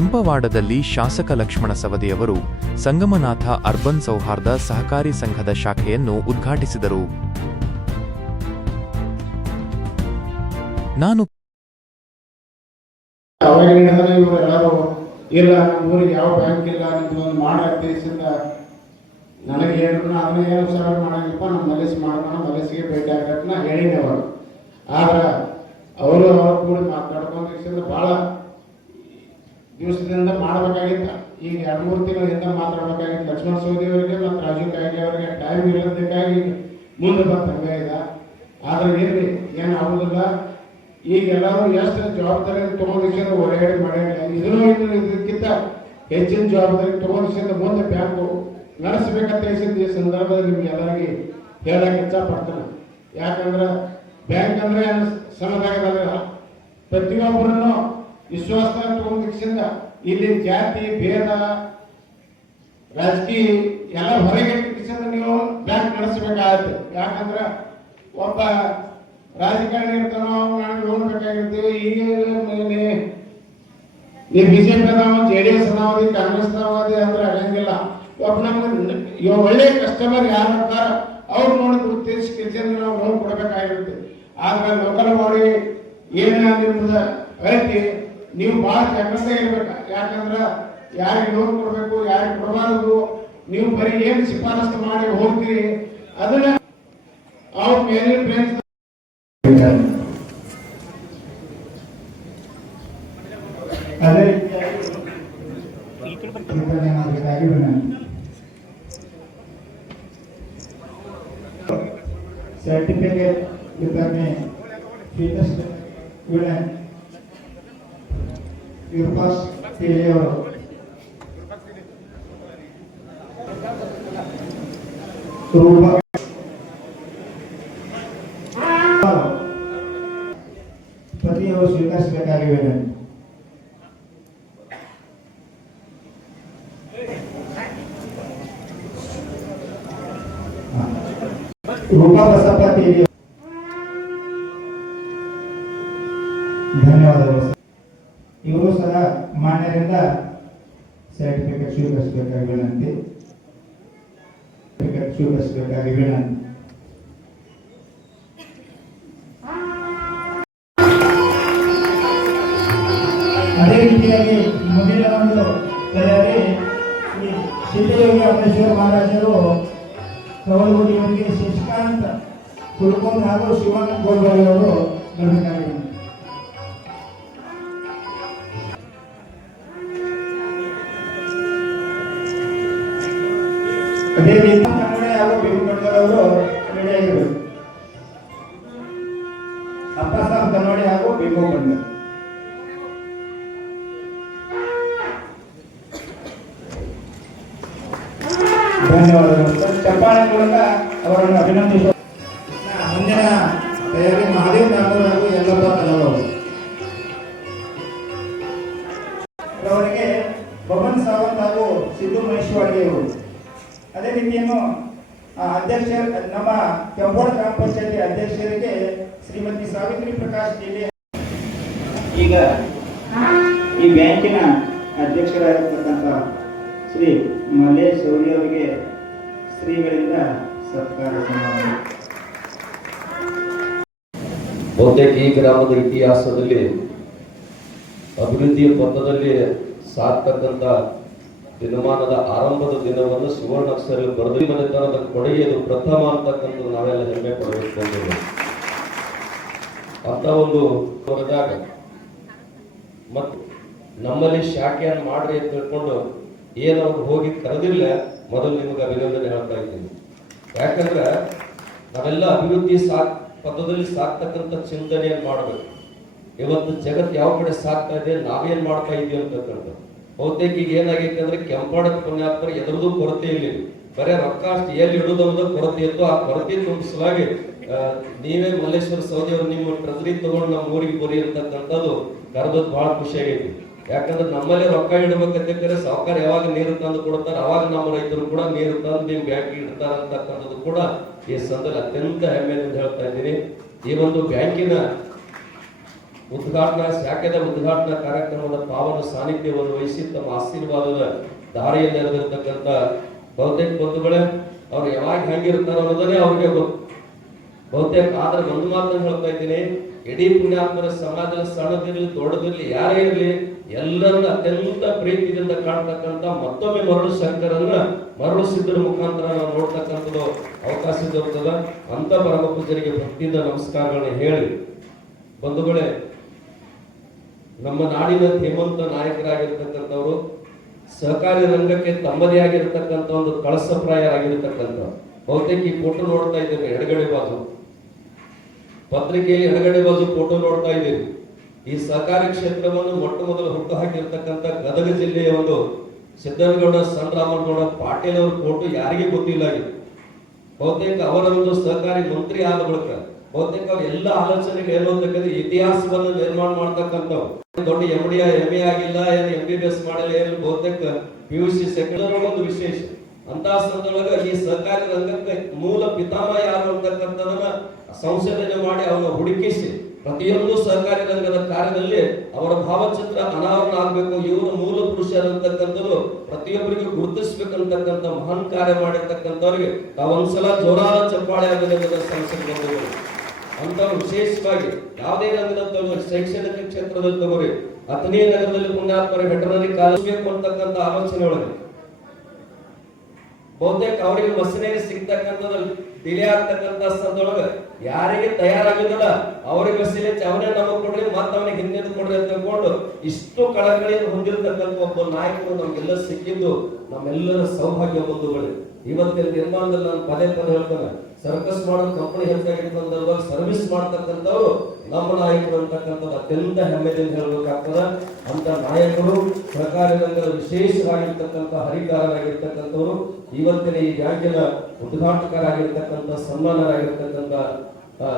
ಕೆಂಪವಾಡದಲ್ಲಿ ಶಾಸಕ ಲಕ್ಷ್ಮಣ ಸವದಿಯವರು ಸಂಗಮನಾಥ ಅರ್ಬನ್ ಸೌಹಾರ್ದ ಸಹಕಾರಿ ಸಂಘದ ಶಾಖೆಯನ್ನು ಉದ್ಘಾಟಿಸಿದರು. ನಾನು ಇಲ್ಲ ಊರಿಗೆ ಯಾವ ಬ್ಯಾಂಕ್ ಇಲ್ಲ ನಿಮ್ದೊಂದು ಮಾಡಾಗ್ತಿಸಿಂದ ನನಗೆ ಹೇಳಿದ್ರು ಅದನ್ನ ಏನು ಸವಾಲು ಮಾಡಂಗಿಲ್ಲಪ್ಪ ನಮ್ಮ ಮಲೇಸಿ ಮಾಡೋಣ ಮಲೇಸಿಗೆ ಭೇಟಿ ಆಗಕ್ಕೆ ನಾ ಹೇಳಿದ್ದೆ ಅವರು. ಆದ್ರೆ ಅವರು ಕೂಡ ಮಾತಾಡ್ಕೊಂಡು ಭಾಳ ದಿವಸದಿಂದ ಮಾಡಬೇಕಾಗಿತ್ತ. ಈಗ 2-3 ತಿಂಗಳಿಂದ ಮಾತಾಡಬೇಕಾಗಿತ್ತು. ಲಕ್ಷ್ಮಣ ಸವದಿ ಅವರಿಗೆ ಮತ್ತು ರಾಜು ಕಾಯ್ಗೆ ಅವರಿಗೆ ಟೈಮ್ ಇರೋದಕ್ಕಾಗಿ ಮುಂದೆ ಬಂದಂಗೆ ಇದೆ. ಆದ್ರೆ ಇರಲಿ ಏನು ಆಗೋದಿಲ್ಲ. ಈಗ ಎಲ್ಲರೂ ಎಷ್ಟು ಜವಾಬ್ದಾರಿ ತೊಗೊಂಡಿಸಿದ್ರೆ ಹೊರಗಡೆ ಮಾಡಿಲ್ಲ. ಇದಕ್ಕಿಂತ ಹೆಚ್ಚಿನ ಜವಾಬ್ದಾರಿ ತೊಗೊಂಡಿಸಿದ ಮುಂದೆ ಬ್ಯಾಂಕು ನಡೆಸಬೇಕಂತ ಈ ಸಂದರ್ಭದಲ್ಲಿ ನಿಮ್ಗೆ ಎಲ್ಲರಿಗೆ ಹೇಳಕ್ಕೆ ಇಚ್ಛಪಡ್ತೇನೆ. ಯಾಕಂದ್ರೆ ಬ್ಯಾಂಕ್ ಅಂದ್ರೆ ಸಮದಾಗದಲ್ಲ, ಪ್ರತಿಯೊಬ್ಬರನ್ನು ವಿಶ್ವಾಸ ತಗೊಂಡಿಸಿಂದ ಇಲ್ಲಿ ಜಾತಿ ಭೇದ ರಾಜಕೀಯ ಎಲ್ಲ ಹೊರಗೆ ನೀವು ಬ್ಯಾಂಕ್ ನಡೆಸಬೇಕಾಗತ್ತೆ. ಯಾಕಂದ್ರೆ ಒಬ್ಬ ರಾಜಕಾರಣಿ ಇರ್ತಾನೋ ನಾನು ಲೋನ್ ಬೇಕಾಗಿರ್ತೀವಿ. ಈಗ ನೀವು ಬಿಜೆಪಿ ಅದಾವ, JDS ಅದಾವದಿ, ಕಾಂಗ್ರೆಸ್ ಅದಾವದಿ ಅಂದ್ರೆ ಆಗಂಗಿಲ್ಲ. ಒಬ್ಬ ನಮ್ಗೆ ಒಳ್ಳೆ ಕಸ್ಟಮರ್ ಯಾರು ಇರ್ತಾರ ಅವ್ರು ನೋಡಿ ಗುರುತಿಸಿ ನಾವು ಲೋನ್ ಕೊಡಬೇಕಾಗಿರುತ್ತೆ. ಆದ್ರೆ ಲೋಕಲ್ ಬಾಡಿ ಏನ ನಿಮ್ದ ಐತಿ ನೀವು ಭಾಳ ಜಾಗ್ರತೆ ಇರ್ಬೇಕು. ಯಾಕಂದ್ರೆ ಯಾರಿಗೆ ಲೋನ್ ಕೊಡಬೇಕು ಯಾರಿಗೆ ಕೊಡಬಾರದು ನೀವು ಬರೀ ಏನು ಶಿಫಾರಸ್ತು ಮಾಡಿ ಹೋಗ್ತೀರಿ ಅದನ್ನ ಅವ್ರ ಮೇಲೆ ಫ್ರೆಂಡ್ಸ್ ಅದೇ सर्टिफिकेट वितरणे फिटनेस यूनियन यूरोपास टेलियो रूपा प्रति और स्वीकार ಬೇಕಾಗಿ ವಿನಂತಿ. रूपा बसप्पा टेलियो ಧನ್ಯವಾದಗಳು. ಇವರು ಸಹ ಮಾನ್ಯರಿಂದ ಸರ್ಟಿಫಿಕೇಟ್ ಸ್ವೀಕರಿಸಬೇಕಾಗಿ ವಿನಂತಿ. ಸ್ವೀಕರಿಸಬೇಕಾಗಿ ವಿನಂತಿ. ಅದೇ ರೀತಿಯಾಗಿ ಮುಂದಿನ ಒಂದು ತಯಾರಿ ಸಿದ್ಧಯೋಗಿ ಅಮರೇಶ್ವರ ಮಹಾರಾಜರು ಕವಲಗುಡಿಯವರಿಗೆ ಶಶಿಕಾಂತ್ ಕುಲಕರ್ಣಿ ಹಾಗೂ ಶಿವಾನಂದ ಗೋಲ್ವಾಡಿ ಅವರು ಬರಬೇಕಾಗಿದೆ. ಅದೇ ರೀತಿ ಕನ್ನಡ ಹಾಗೂ ಬೇಗುಕಂಡರ್ ಅವರು ರೆಡಿ ಆಗಿರಬೇಕು. ಅಪ್ಪ ಸಾಹೇಬ್ ಕನ್ನಡಿ ಹಾಗೂ ಬೇಗುಕಂಡರ್. ಧನ್ಯವಾದಗಳು. ಚಪ್ಪಾಳೆ ಮೂಲಕ ಅವರನ್ನು ಅಭಿನಂದಿಸುವ. ಮುಂದಿನ ತಯಾರಿ ಮಹಾದೇವ್ ನಾಗೂರ್ ಹಾಗೂ ಯಲ್ಲಪ್ಪ ಕಲವರು ಅವರಿಗೆ ಬಬನ್ ಸಾವಂತ್ ಹಾಗೂ ಸಿದ್ದು ಮಹೇಶ್ವರಿ ಅವರು. ಅದೇ ರೀತಿಯನ್ನು ಅಧ್ಯಕ್ಷ ನಮ್ಮ ಕೆಂಬೋಡ ಗ್ರಾಮ ಪಂಚಾಯತಿ ಅಧ್ಯಕ್ಷರಿಗೆ ಶ್ರೀಮತಿ ಸಾವಿತ್ರಿ ಪ್ರಕಾಶ್ ಜಿಲ್ಲೆ. ಈಗ ಈ ಬ್ಯಾಂಕಿನ ಅಧ್ಯಕ್ಷರಾಗಿರ್ತಕ್ಕಂಥ ಶ್ರೀ ಮಲ್ಲೇಶ್ ಸೌದಿ ಅವರಿಗೆ ಶ್ರೀಗಳಿಂದ ಸತ್ಕಾರ ಸನ್ಮಾನ. ಬಹುತೇಕ ಈ ಗ್ರಾಮದ ಇತಿಹಾಸದಲ್ಲಿ ಅಭಿವೃದ್ಧಿಯ ಪಥದಲ್ಲಿ ಸಾರ್ತಕ್ಕಂಥ ದಿನಮಾನದ ಆರಂಭದ ದಿನವನ್ನು ಸುವರ್ಣಾಕ್ಷರದಲ್ಲಿ ಬರೆದು ಮನೆತನದ ಕೊಡುಗೆದು ಪ್ರಥಮ ಅಂತಕ್ಕಂಥದ್ದು ನಾವೆಲ್ಲ ಹೆಮ್ಮೆ ಪಡಬೇಕು ಅಂತ ಒಂದು ಹೊರದಾಗ ಮತ್ತು ನಮ್ಮಲ್ಲಿ ಶಾಖೆಯನ್ನು ಮಾಡ್ರಿ ಅಂತ ತಿಳ್ಕೊಂಡು ಏನವ್ರು ಹೋಗಿ ಕರೆದಿಲ್ಲ. ಮೊದಲು ನಿಮಗೆ ಅಭಿನಂದನೆ ಹೇಳ್ತಾ ಇದ್ದೀನಿ. ಯಾಕಂದ್ರೆ ನಾವೆಲ್ಲ ಅಭಿವೃದ್ಧಿ ಪಥದಲ್ಲಿ ಸಾಕ್ತಕ್ಕಂಥ ಚಿಂತನೆಯನ್ನು ಮಾಡಬೇಕು. ಇವತ್ತು ಜಗತ್ತು ಯಾವ ಕಡೆ ಸಾಕ್ತಾ ಇದೆ, ನಾವೇನ್ ಮಾಡ್ತಾ ಇದೀವಿ ಅಂತಕ್ಕಂಥದ್ದು. ಬಹುತೇಕ ಈಗ ಏನಾಗೈತೆ ಅಂದ್ರೆ ಕೆಂಪಾಡದ ಪುಣ್ಯಾತ್ಮರ ಎದುರದು ಕೊರತೆ ಇಲ್ಲ, ಬರೇ ರೊಕ್ಕ ಅಷ್ಟು ಎಲ್ಲಿ ಇಡುವುದು ಅನ್ನೋದು ಕೊರತೆ ಇತ್ತು. ಆ ಕೊರತೆ ತುಂಬಿಸಲಾಗಿ ನೀವೇ ಮಲ್ಲೇಶ್ವರ ಸೌದಿ ಅವರು ನಿಮ್ಮ ಟ್ರೆಜರಿ ತಗೊಂಡು ನಮ್ಮ ಊರಿಗೆ ಬರಿ ಅಂತಕ್ಕಂಥದ್ದು ಕರೆದದ್ದು ಬಹಳ ಖುಷಿ ಆಗೈತಿ. ಯಾಕಂದ್ರೆ ನಮ್ಮಲ್ಲಿ ರೊಕ್ಕ ಇಡಬೇಕಂತಂದ್ರೆ ಸಾವುಕಾರ ಯಾವಾಗ ನೀರು ತಂದು ಕೊಡ್ತಾರೆ ಅವಾಗ ನಮ್ಮ ರೈತರು ಕೂಡ ನೀರು ತಂದು ನಿಮ್ ಬ್ಯಾಂಕ್ ಇಡ್ತಾರ ಅಂತಕ್ಕಂಥದ್ದು ಕೂಡ ಈ ಸಂದರ್ಭದಲ್ಲಿ ಅತ್ಯಂತ ಹೆಮ್ಮೆಯಿಂದ ಹೇಳ್ತಾ ಇದ್ದೀನಿ. ಈ ಒಂದು ಬ್ಯಾಂಕಿನ ಶಾಖೆದ ಉದ್ಘಾಟನಾ ಕಾರ್ಯಕ್ರಮದ ಪಾವನ ಸಾನ್ನಿಧ್ಯವನ್ನು ವಹಿಸಿ ತಮ್ಮ ಆಶೀರ್ವಾದದ ದಾರಿಯಲ್ಲಿ ನೆರೆದಿರ್ತಕ್ಕಂಥ ಬಹುತೇಕ ಬಂಧುಗಳೇ, ಅವ್ರು ಯಾವಾಗ ಹೆಂಗಿರ್ತಾರ ಅನ್ನೋದನ್ನೇ ಅವ್ರಿಗೆ ಗೊತ್ತು. ಬಹುತೇಕ ಆದ್ರೆ ಒಂದು ಮಾತನ್ನು ಹೇಳ್ತಾ ಇದ್ದೀನಿ, ಇಡೀ ಪುಣ್ಯಾತ್ಮರ ಸಮಾಜದ ಸಣ್ಣದಿರ್ಲಿ ದೊಡ್ಡದಿರ್ಲಿ ಯಾರೇ ಇರಲಿ ಎಲ್ಲರನ್ನ ಅತ್ಯಂತ ಪ್ರೀತಿಯಿಂದ ಕಾಣ್ತಕ್ಕಂಥ ಮತ್ತೊಮ್ಮೆ ಮರಳು ಶಂಕರನ್ನ ಮರಳು ಸಿದ್ಧರ ಮುಖಾಂತರ ನಾವು ನೋಡ್ತಕ್ಕಂಥದ್ದು ಅವಕಾಶ ದೊರೆತದ. ಅಂತ ಪರಮ ಪೂಜರಿಗೆ ಭಕ್ತಿಯಿಂದ ನಮಸ್ಕಾರಗಳನ್ನ ಹೇಳಿ, ಬಂಧುಗಳೇ, ನಮ್ಮ ನಾಡಿನ ಧೀಮಂತ ನಾಯಕರಾಗಿರ್ತಕ್ಕಂಥವ್ರು ಸಹಕಾರಿ ರಂಗಕ್ಕೆ ತಮ್ಮದೇ ಆಗಿರ್ತಕ್ಕಂಥ ಒಂದು ಕಳಸಪ್ರಾಯರಾಗಿರ್ತಕ್ಕಂಥ ಬಹುತೇಕ ಈ ಫೋಟೋ ನೋಡ್ತಾ ಇದ್ದೇವೆ, ಎಡಗಡೆ ಬಾಜು ಪತ್ರಿಕೆಯಲ್ಲಿ ಎಡಗಡೆ ಬಾಜು ಫೋಟೋ ನೋಡ್ತಾ ಇದ್ದೀವಿ. ಈ ಸಹಕಾರಿ ಕ್ಷೇತ್ರವನ್ನು ಮೊಟ್ಟ ಮೊದಲು ಹುಟ್ಟು ಹಾಕಿರ್ತಕ್ಕಂಥ ಗದಗ ಜಿಲ್ಲೆಯ ಒಂದು ಸಿದ್ದನಗೌಡ ಸಂಗರಾಮಗೌಡ ಪಾಟೀಲ್ ಅವರ ಫೋಟೋ ಯಾರಿಗೂ ಗೊತ್ತಿಲ್ಲ. ಬಹುತೇಕ ಅವರ ಒಂದು ಸಹಕಾರಿ ಮಂತ್ರಿ ಆದ ಬಳಿಕ ಬಹುತೇಕ ಅವ್ರ ಎಲ್ಲ ಆಲೋಚನೆಗಳು ಏನು ಅಂತಕ್ಕಂಥ ಇತಿಹಾಸವನ್ನು ನಿರ್ಮಾಣ ಮಾಡ್ತಕ್ಕಂಥವ್ರು. ದೊಡ್ಡ MD MA ಆಗಿಲ್ಲ, ಏನು MBBS ಮಾಡಿಲ್ಲ, ಏನು ಬಹುತೇಕ PUC ಸೆಕೆಂಡರಿ ಒಂದು ವಿಶೇಷ. ಅಂತ ಸಂದರ್ಭದೊಳಗ ಈ ಸಹಕಾರಿ ರಂಗಕ್ಕೆ ಮೂಲ ಪಿತಾಮಹ ಯಾರು ಅಂತಕ್ಕಂಥದನ್ನ ಸಂಶೋಧನೆ ಮಾಡಿ ಅವನ್ನ ಹುಡುಕಿಸಿ ಪ್ರತಿಯೊಂದು ಸಹಕಾರಿ ರಂಗದ ಕಾರ್ಯದಲ್ಲಿ ಅವರ ಭಾವಚಿತ್ರ ಅನಾವರಣ ಆಗ್ಬೇಕು, ಇವರು ಮೂಲ ಪುರುಷರಂತಕ್ಕಂಥದ್ದು ಪ್ರತಿಯೊಬ್ಬರಿಗೂ ಗುರುತಿಸ್ಬೇಕಂತಕ್ಕಂಥ ಮಹಾನ್ ಕಾರ್ಯ ಮಾಡಿರ್ತಕ್ಕಂಥವ್ರಿಗೆ ತಾವೊಂದ್ಸಲ ಜೋರಾದ ಚಪ್ಪಾಳೆ ಆಗಲಿ ಅನ್ನೋದನ್ನ ಸಂಸ್ಥೆ ಅಂತವ್ರು ವಿಶೇಷವಾಗಿ ಯಾವುದೇ ರಂಗದಲ್ಲಿ ತಗೋರಿ, ಶೈಕ್ಷಣಿಕ ಕ್ಷೇತ್ರದಲ್ಲಿ ತಗೋರಿ, ಅಥಣಿ ನಗರದಲ್ಲಿ ಪುಣ್ಯಾತ್ಮರ ವೆಟರ್ನರಿ ಕಾಲೇಜ್ ಬೇಕು ಅಂತಕ್ಕಂಥ ಆಲೋಚನೆ ಒಳಗೆ ಬಹುತೇಕ ಅವರಿಗೆ ಮಸಿನೇರಿ ಸಿಗ್ತಕ್ಕಂಥದ್ದು ಡಿಲೇ ಆಗ್ತಕ್ಕಂಥ ಸಂದರ್ಭದೊಳಗೆ ಯಾರಿಗೆ ತಯಾರಾಗಿದ್ದಲ್ಲ ಅವ್ರಿಗೆ ಬಸ್ಸಿಲೆ ಅವನೇ ನಮಗೆ ಕೊಡ್ರಿ ಮತ್ತೆ ಅವನಿಗೆ ಹಿಂದೆ ಕೊಡ್ರಿ ಅಂತ ತಿಳ್ಕೊಂಡು ಇಷ್ಟು ಕಳಕಳಿಯನ್ನು ಹೊಂದಿರತಕ್ಕಂಥ ಒಬ್ಬ ನಾಯಕರು ನಮ್ಗೆಲ್ಲ ಸಿಕ್ಕಿದ್ದು ನಮ್ಮೆಲ್ಲರ ಸೌಭಾಗ್ಯ ಬಂಧುಗಳು. ಇವತ್ತಿನ ನಿರ್ಮಾಣದಲ್ಲಿ ನಾನು ಪದೇ ಹೇಳ್ತೇನೆ, ಸರ್ಕಸ್ ಮಾಡೋ ಕಂಪನಿ ಹೆಚ್ಚಾಗಿರ್ತಂದಾಗ ಸರ್ವಿಸ್ ಮಾಡ್ತಕ್ಕಂಥವ್ರು ನಮ್ಮ ನಾಯಕರು ಅಂತಕ್ಕಂಥದ್ದು ಅತ್ಯಂತ ಹೆಮ್ಮೆದಿಂದ ಹೇಳಬೇಕಾಗ್ತದ. ಅಂತ ನಾಯಕರು ಸಹಕಾರಿ ರಂಗದ ವಿಶೇಷವಾಗಿರ್ತಕ್ಕಂಥ ಹರಿಕಾರರಾಗಿರ್ತಕ್ಕಂಥವ್ರು ಇವತ್ತಿನ ಈ ಬ್ಯಾಂಕಿನ ಉದ್ಘಾಟಕರಾಗಿರ್ತಕ್ಕಂಥ ಸನ್ಮಾನರಾಗಿರ್ತಕ್ಕಂಥ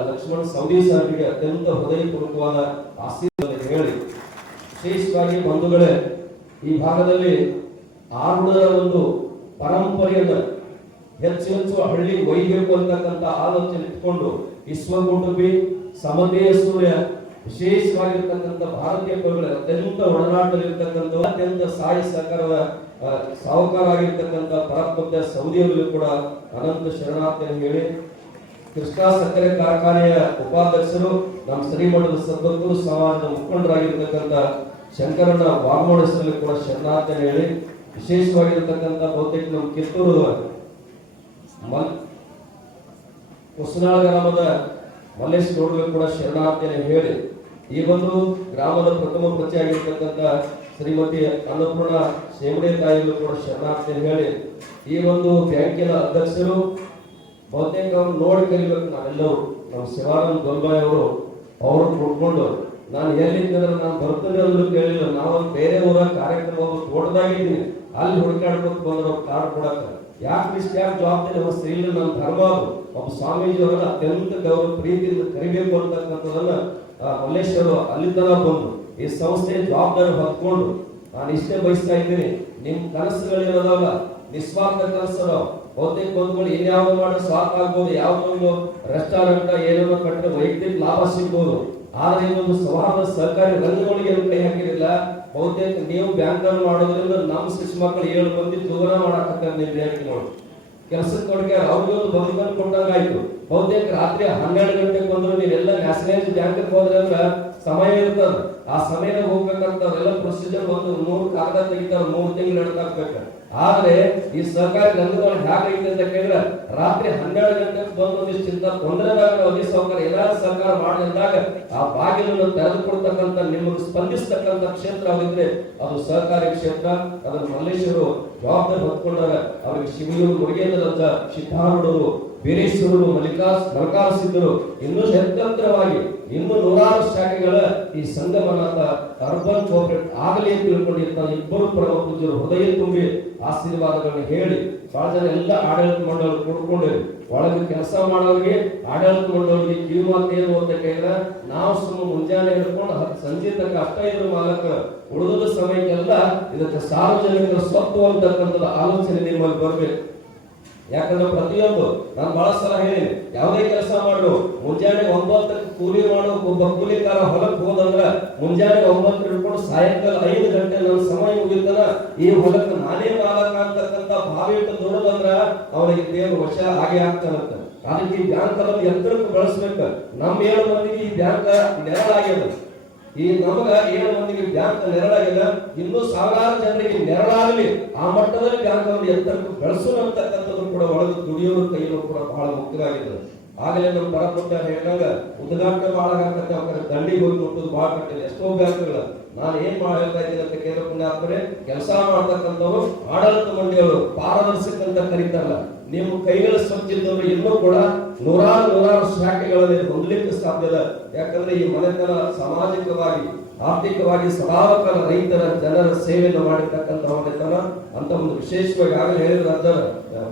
ಲಕ್ಷ್ಮಣ್ ಸವದಿ ಸಾಹೇಬರಿಗೆ ಅತ್ಯಂತ ಹೃದಯಪೂರ್ವಕವಾದ ಆಶೀರ್ವಾದ ಹೇಳಿ, ವಿಶೇಷವಾಗಿ ಬಂಧುಗಳೇ, ಈ ಭಾಗದಲ್ಲಿ ಆರುಣರ ಒಂದು ಪರಂಪರೆಯನ್ನು ಹೆಚ್ಚು ಹಳ್ಳಿ ಒಯ್ಯಬೇಕು ಅಂತಕ್ಕಂಥ ಆಲೋಚನೆ ಇಟ್ಕೊಂಡು ವಿಶ್ವಕುಟುಂಬಿ ಸಮತೆಯ ಸೂರ್ಯ ವಿಶೇಷವಾಗಿರ್ತಕ್ಕಂಥ ಭಾರತೀಯ ಪದಗಳ ಅತ್ಯಂತ ಒಡನಾಟದಲ್ಲಿರ್ತಕ್ಕಂಥ ಅತ್ಯಂತ ಸಾಯಿ ಸಹಕಾರದ ಸಾಹುಕಾರರಾಗಿರ್ತಕ್ಕಂಥ ಪರಪ್ಪತ್ತ ಸೌದಿಯವರಿಗೂ ಕೂಡ ಅನಂತ ಶರಣಾರ್ಥಿಯನ್ನು ಹೇಳಿ, ಕೃಷ್ಣಾ ಸಕ್ಕರೆ ಕಾರ್ಖಾನೆಯ ಉಪಾಧ್ಯಕ್ಷರು ನಮ್ಮ ಶ್ರೀಮಠದ ಸದ್ಭಕ್ತರು ಸಮಾಜದ ಮುಖಂಡರಾಗಿರ್ತಕ್ಕಂಥ ಶಂಕರಣ್ಣ ವಾಮೋಡಸಲ್ಲಿ ಕೂಡ ಶರಣಾರ್ಥಿಯನ್ನು ಹೇಳಿ, ವಿಶೇಷವಾಗಿರ್ತಕ್ಕಂಥ ಬಹುತೇಕ ನಮ್ಮ ಕಿತ್ತೂರು ಕುಸನಾಳ ಗ್ರಾಮದ ಮಲ್ಲೇಶ್ ಗೌಡರು ಕೂಡ ಶರಣಾರ್ಥಿಯನ್ನು ಹೇಳಿ, ಈ ಒಂದು ಗ್ರಾಮದ ಪ್ರಥಮ ಪ್ರಜೆಯಾಗಿರ್ತಕ್ಕಂಥ ಶ್ರೀಮತಿ ಅನ್ನಪೂರ್ಣ ಶೇಮಡೆ ತಾಯಿಗಳು ಕೂಡ ಶರಣಾರ್ಥಿಯನ್ನು ಹೇಳಿ, ಈ ಒಂದು ಬ್ಯಾಂಕಿನ ಅಧ್ಯಕ್ಷರು ಬಹುತೇಕ ಅವ್ರು ನೋಡಿ ಕಲಿಬೇಕು. ನಾವೆಲ್ಲರೂ ನಮ್ಮ ಶಿವಾನಂದ ಗೋಲ್ಬಾಯ್ ಅವರು ಕೊಡ್ಕೊಂಡು ನಾನು ಎಲ್ಲಿದ್ದರೆ ನಾನು ಬರ್ತೇನೆ ಅಂದ್ರೂ ಕೇಳಿಲ್ಲ, ನಾವು ಬೇರೆ ಊರ ಕಾರ್ಯಕ್ರಮ ತೋಟದಾಗಿದ್ದೀನಿ, ಅಲ್ಲಿ ಹುಡುಕಾಡ್ಬೇಕು ಬಂದ್ರು ಕಾರ್ಡ್ ಕೊಡಕ ಯಾಕೆ ಜವಾಬ್ದಾರಿ ಅವಸ್ಥೆ ಇಲ್ಲ. ನನ್ನ ಧರ್ಮ ಅದು ಒಬ್ಬ ಸ್ವಾಮೀಜಿ ಅವರನ್ನ ಅತ್ಯಂತ ಗೌರವ ಪ್ರೀತಿಯಿಂದ ಕರಿಬೇಕು ಅಂತಕ್ಕಂಥದನ್ನ ಮಲ್ಲೇಶ್ವರು ಅಲ್ಲಿ ತನಕ ಬಂದು ಈ ಸಂಸ್ಥೆ ಜವಾಬ್ದಾರಿ ಹೊತ್ಕೊಂಡು ನಾನು ಇಷ್ಟೇ ಬಯಸ್ತಾ ಇದ್ದೀನಿ. ನಿಮ್ ಕನಸುಗಳಿರೋದಲ್ಲ, ನಿಸ್ವಾರ್ಥ ಕನಸು ಬಹುತೇಕ ಬಂಧುಗಳು ಇನ್ಯಾವ್ದು ಮಾಡೋ ಸ್ವಾರ್ಥ ಆಗ್ಬೋದು, ಯಾವ್ದೊಂದು ರೆಸ್ಟೋರೆಂಟ್ ಏನೋ ಕಟ್ಟರೆ ವೈಯಕ್ತಿಕ ಲಾಭ ಸಿಗ್ಬೋದು, ಆದ್ರೆ ಇನ್ನೊಂದು ಸೌಹಾರ್ದ ಸಹಕಾರಿ ರಂಗಗಳಿಗೆ ಏನು ಕೈ ಹಾಕಿರಲಿಲ್ಲ. ಬಹುತೇಕ ನೀವು ಬ್ಯಾಂಕ್ ಮಾಡೋದ್ರಿಂದ ನಮ್ಮ ಶಿಶು ಮಕ್ಕಳು 7 ಮಂದಿ ದೂರ ಮಾಡಾಕತ್ತಾರೆ. ನೀವು ಬ್ಯಾಂಕ್ ನೋಡಿ ಕೆಲಸಕ್ಕೆ ಕೊಡ್ಕೆ ಅವ್ರಿಗೊಂದು ಬದುಕನ್ನು ಕೊಟ್ಟಂಗಾಯ್ತು. ಬಹುತೇಕ ರಾತ್ರಿ 12 ಗಂಟೆಗೆ ಬಂದ್ರು ನೀವೆಲ್ಲ ನ್ಯಾಷನಲೈಸ್ ಬ್ಯಾಂಕ್ ಹೋದ್ರೆ ಅಂದ್ರೆ ಸಮಯ ಇರ್ತದ, ಆ ಸಮಯದಾಗ ಹೋಗ್ಬೇಕಂತವ್ರೆಲ್ಲ ಪ್ರೊಸೀಜರ್ ಒಂದು 3 ಕಾಗದ ತೆಗಿತಾರ, 3 ತಿಂಗಳು ನಡ್ಕಾಕ್ಬೇಕು. ಆದ್ರೆ ಈ ಸಹಕಾರಿ ರಂಗಗಳು ಹೇಗೈತೆ ಅಂತ ಕೇಳಿದ್ರೆ ರಾತ್ರಿ 12 ಗಂಟೆಗೆ ಬಂದು ಒಂದಿಷ್ಟಿಂತ ತೊಂದರೆದಾಗ ಅದೇ ಸಹಕಾರ ಏನಾದ್ರು ಸಹಕಾರ ಮಾಡಿದಾಗ ಆ ಬಾಗಿಲನ್ನು ತೆರೆದುಕೊಡ್ತಕ್ಕಂಥ ನಿಮಗೆ ಸ್ಪಂದಿಸ್ತಕ್ಕಂಥ ಕ್ಷೇತ್ರ ಆಗಿದ್ರೆ ಅದು ಸಹಕಾರಿ ಕ್ಷೇತ್ರ. ಅದನ್ನು ಮಲ್ಲೇಶ್ವರು ಜವಾಬ್ದಾರಿ ಹೊತ್ಕೊಂಡಾಗ ಅವರಿಗೆ ಶಿವಯೂರು ಮುರುಗೇಂದ್ರ ಸಿದ್ಧಾರೂಢರು, ಬೀರೇಶ್ವರರು, ಮಲ್ಲಿಕಾರ ಸಿದ್ಧರು, ಇನ್ನೂ ಸ್ವತಂತ್ರವಾಗಿ ಇನ್ನೂ 100 ಶಾಖೆಗಳ ಈ ಸಂಗಮನಾಥ ಅರ್ಬನ್ ಕೋಆಪರೇಟ್ ಆಗಲಿ ಅಂತ ತಿಳ್ಕೊಂಡಿರ್ತಾರೆ. ಇಬ್ಬರು ಪ್ರಮುಖ ಪೂಜ್ಯರು ಹೃದಯ ತುಂಬಿ ಆಶೀರ್ವಾದಗಳನ್ನು ಹೇಳಿ ಬಹಳ ಜನ ಎಲ್ಲ ಆಡಳಿತ ಮಂಡಳಿ ಕೊಡ್ಕೊಂಡು ಒಳಗೆ ಕೆಲಸ ಮಾಡೋರಿಗೆ ಆಡಳಿತ ಮಂಡಳಿಗೆ ಕಿವಿ ಮಾತು ಏನು ಅಂತ ಕೇಳಿದ್ರೆ ನಾವು ಸುಮ್ಮನೆ ಮುಂಜಾನೆ ಹಿಡ್ಕೊಂಡು ಸಂಜೆ ತನಕ ಅಷ್ಟೇ ಇದ್ರು ಮಾಲಕ ಉಳಿದ ಸಮಯಕ್ಕೆಲ್ಲ ಇದಕ್ಕೆ ಸಾರ್ವಜನಿಕರ ಸ್ವತ್ತು ಅಂತಕ್ಕಂಥದ್ದು ಆಲೋಚನೆ ನಿಮ್ಮಲ್ಲಿ ಬರ್ಬೇಕು. ಯಾಕಂದ್ರೆ ಪ್ರತಿಯೊಂದು ನಾನು ಬಹಳ ಸಲ ಹೇಳಿ ಯಾವುದೇ ಕೆಲಸ ಮಾಡು ಮುಂಜಾನೆ 9ಕ್ಕೆ ಕೂಲಿ ಮಾಡೋ ಒಬ್ಬ ಕೂಲಿಕಾರ ಹೊಲಕ್ಕೆ ಹೋದಂದ್ರ ಮುಂಜಾನೆ 9 ಹಿಡ್ಕೊಂಡು ಸಾಯಂಕಾಲ 5 ಗಂಟೆ ನನ್ನ ಸಮಯ ಮುಗಿತನ ಈ ಹೊಲಕ್ಕೆ ನಾನೇ ಮಾಲಕ ಅಂತಕ್ಕಂಥ ಭಾವ ಇಟ್ಟು ದುಡಿದಂದ್ರ ಅವನಿಗೆ ದೇವರು ವಶ ಹಾಗೆ ಆಗ್ತಾನಂತ. ಅದಕ್ಕೆ ಈ ಬ್ಯಾಂಕ್ ಅನ್ನೋದು ಎತ್ತರಕ್ಕೆ ಬೆಳೆಸ್ಬೇಕು. ನಮ್ಮ 7 ಮಂದಿಗೆ ಈ ಬ್ಯಾಂಕ್ ನೆರಳಾಗ್ಯದ. ಈ ನಮಗ 7 ಮಂದಿಗೆ ಬ್ಯಾಂಕ್ ನೆರಳಾಗ್ಯದ. ಇನ್ನೂ ಸಾವಿರಾರು ಜನರಿಗೆ ನೆರಳಾಗಲಿ ಆ ಮಟ್ಟದಲ್ಲಿ ಬ್ಯಾಂಕ್ ಅನ್ನು ಎತ್ತರಕ್ಕೆ ಬೆಳೆಸುವಂತಕ್ಕಂಥದ್ದು ಕೂಡ ಒಳಗೆ ದುಡಿಯೋರ ಕೈಯಲ್ಲೂ ಕೂಡ ಬಹಳ ಮುಖ್ಯವಾಗಿದೆ. ಆಗಲೇ ನಮ್ಮ ಪರಪುತ್ರ ಹೇಳಿದಾಗ ಉದ್ಘಾಟನೆ ಮಾಡಾಕತ್ತೆ ಅವ್ರ ದಂಡಿಗೆ ಹೋಗಿ ಕೊಟ್ಟದ್ದು ಬಹಳ ಕಟ್ಟಿಲ್ಲ. ಎಷ್ಟೋ ಬ್ಯಾಂಕ್ಗಳ ನಾನು ಏನ್ ಹೇಳ್ತಾ ಇದ್ದೀನಿ ಅಂತ ಕೇಳకుండా ಆಗ್ತಾರೆ. ಕೆಲಸ ಮಾಡ್ತಕ್ಕಂಥವ್ರು ಆಡಳಿತ ಮಂಡಳಿಯವರು ಪಾರದರ್ಶಕ ಅಂತ ಕರೀತಾರಲ್ಲ, ನೀವು ಕೈಗಳ ಸ್ವಚ್ಛಿದ್ದವರು ಇನ್ನೂ ಕೂಡ ನೂರಾರು ಶಾಖೆಗಳಲ್ಲಿ ಹೊಂದಲಿಕ್ಕೆ ಸಾಧ್ಯದ. ಯಾಕಂದ್ರೆ ಈ ಮನೆತನ ಸಾಮಾಜಿಕವಾಗಿ ಆರ್ಥಿಕವಾಗಿ ಸದಾಕಾಲ ರೈತರ ಜನರ ಸೇವೆಯನ್ನು ಮಾಡಿರ್ತಕ್ಕಂಥ ಮನೆತನ ಅಂತ ಒಂದು ವಿಶೇಷವಾಗಿ ಆಗಲೇ ಹೇಳಿದ್ರ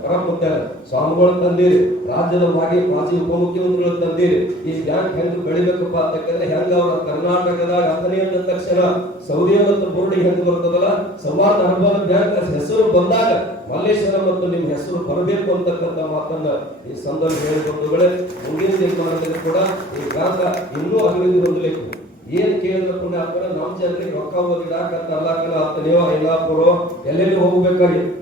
ಪರಮುಖ್ಯ ಸ್ವಾಮಿಗಳು ತಂದಿರಿ, ರಾಜ್ಯದ ಮಾಜಿ ಉಪಮುಖ್ಯಮಂತ್ರಿಗಳು ತಂದಿರಿ. ಈ ಬ್ಯಾಂಕ್ ಹೆಂಗ್ ಬೆಳಿಬೇಕಪ್ಪ ಅಂತಂದ್ರೆ ಹೆಂಗ ಅವರ ಕರ್ನಾಟಕದಾಗ ಅಥಣಿ ಅಂದ ತಕ್ಷಣ ಸೌದಿ ಮತ್ತು ಬೋರ್ಡಿ ಹೆಂಗ್ ಬರ್ತದಲ್ಲ, ಸೌಹಾರ್ದ ಅರ್ಬನ್ ಬ್ಯಾಂಕ್ ಹೆಸರು ಬಂದಾಗ ಮಲ್ಲೇಶ್ವರ ಮತ್ತು ನಿಮ್ ಹೆಸರು ಬರಬೇಕು ಅಂತಕ್ಕಂಥ ಮಾತನ್ನ ಈ ಸಂದರ್ಭ ಹೇಳಿಕೊಂಡುಗಳೇ ಮುಂದಿನ ದಿನಮಾನದಲ್ಲಿ ಕೂಡ ಈ ಬ್ಯಾಂಕ್ ಇನ್ನೂ ಅಭಿವೃದ್ಧಿ ಹೊಂದಬೇಕು. ಏನ್ ಕೇಳಿದ್ರೆ ಪುಣ್ಯ ಆಗ್ತಾರೆ ನಮ್ಮ ಜನರಿಗೆ ರೊಕ್ಕ ಓದಿದಾಕಂತ ಅಲ್ಲಾಕಲ್ಲ ಅಥಣಿಯೋ ಐಲಾಪುರ ಎಲ್ಲೆಲ್ಲಿ ಹೋಗ್ಬೇಕಾಗಿತ್ತು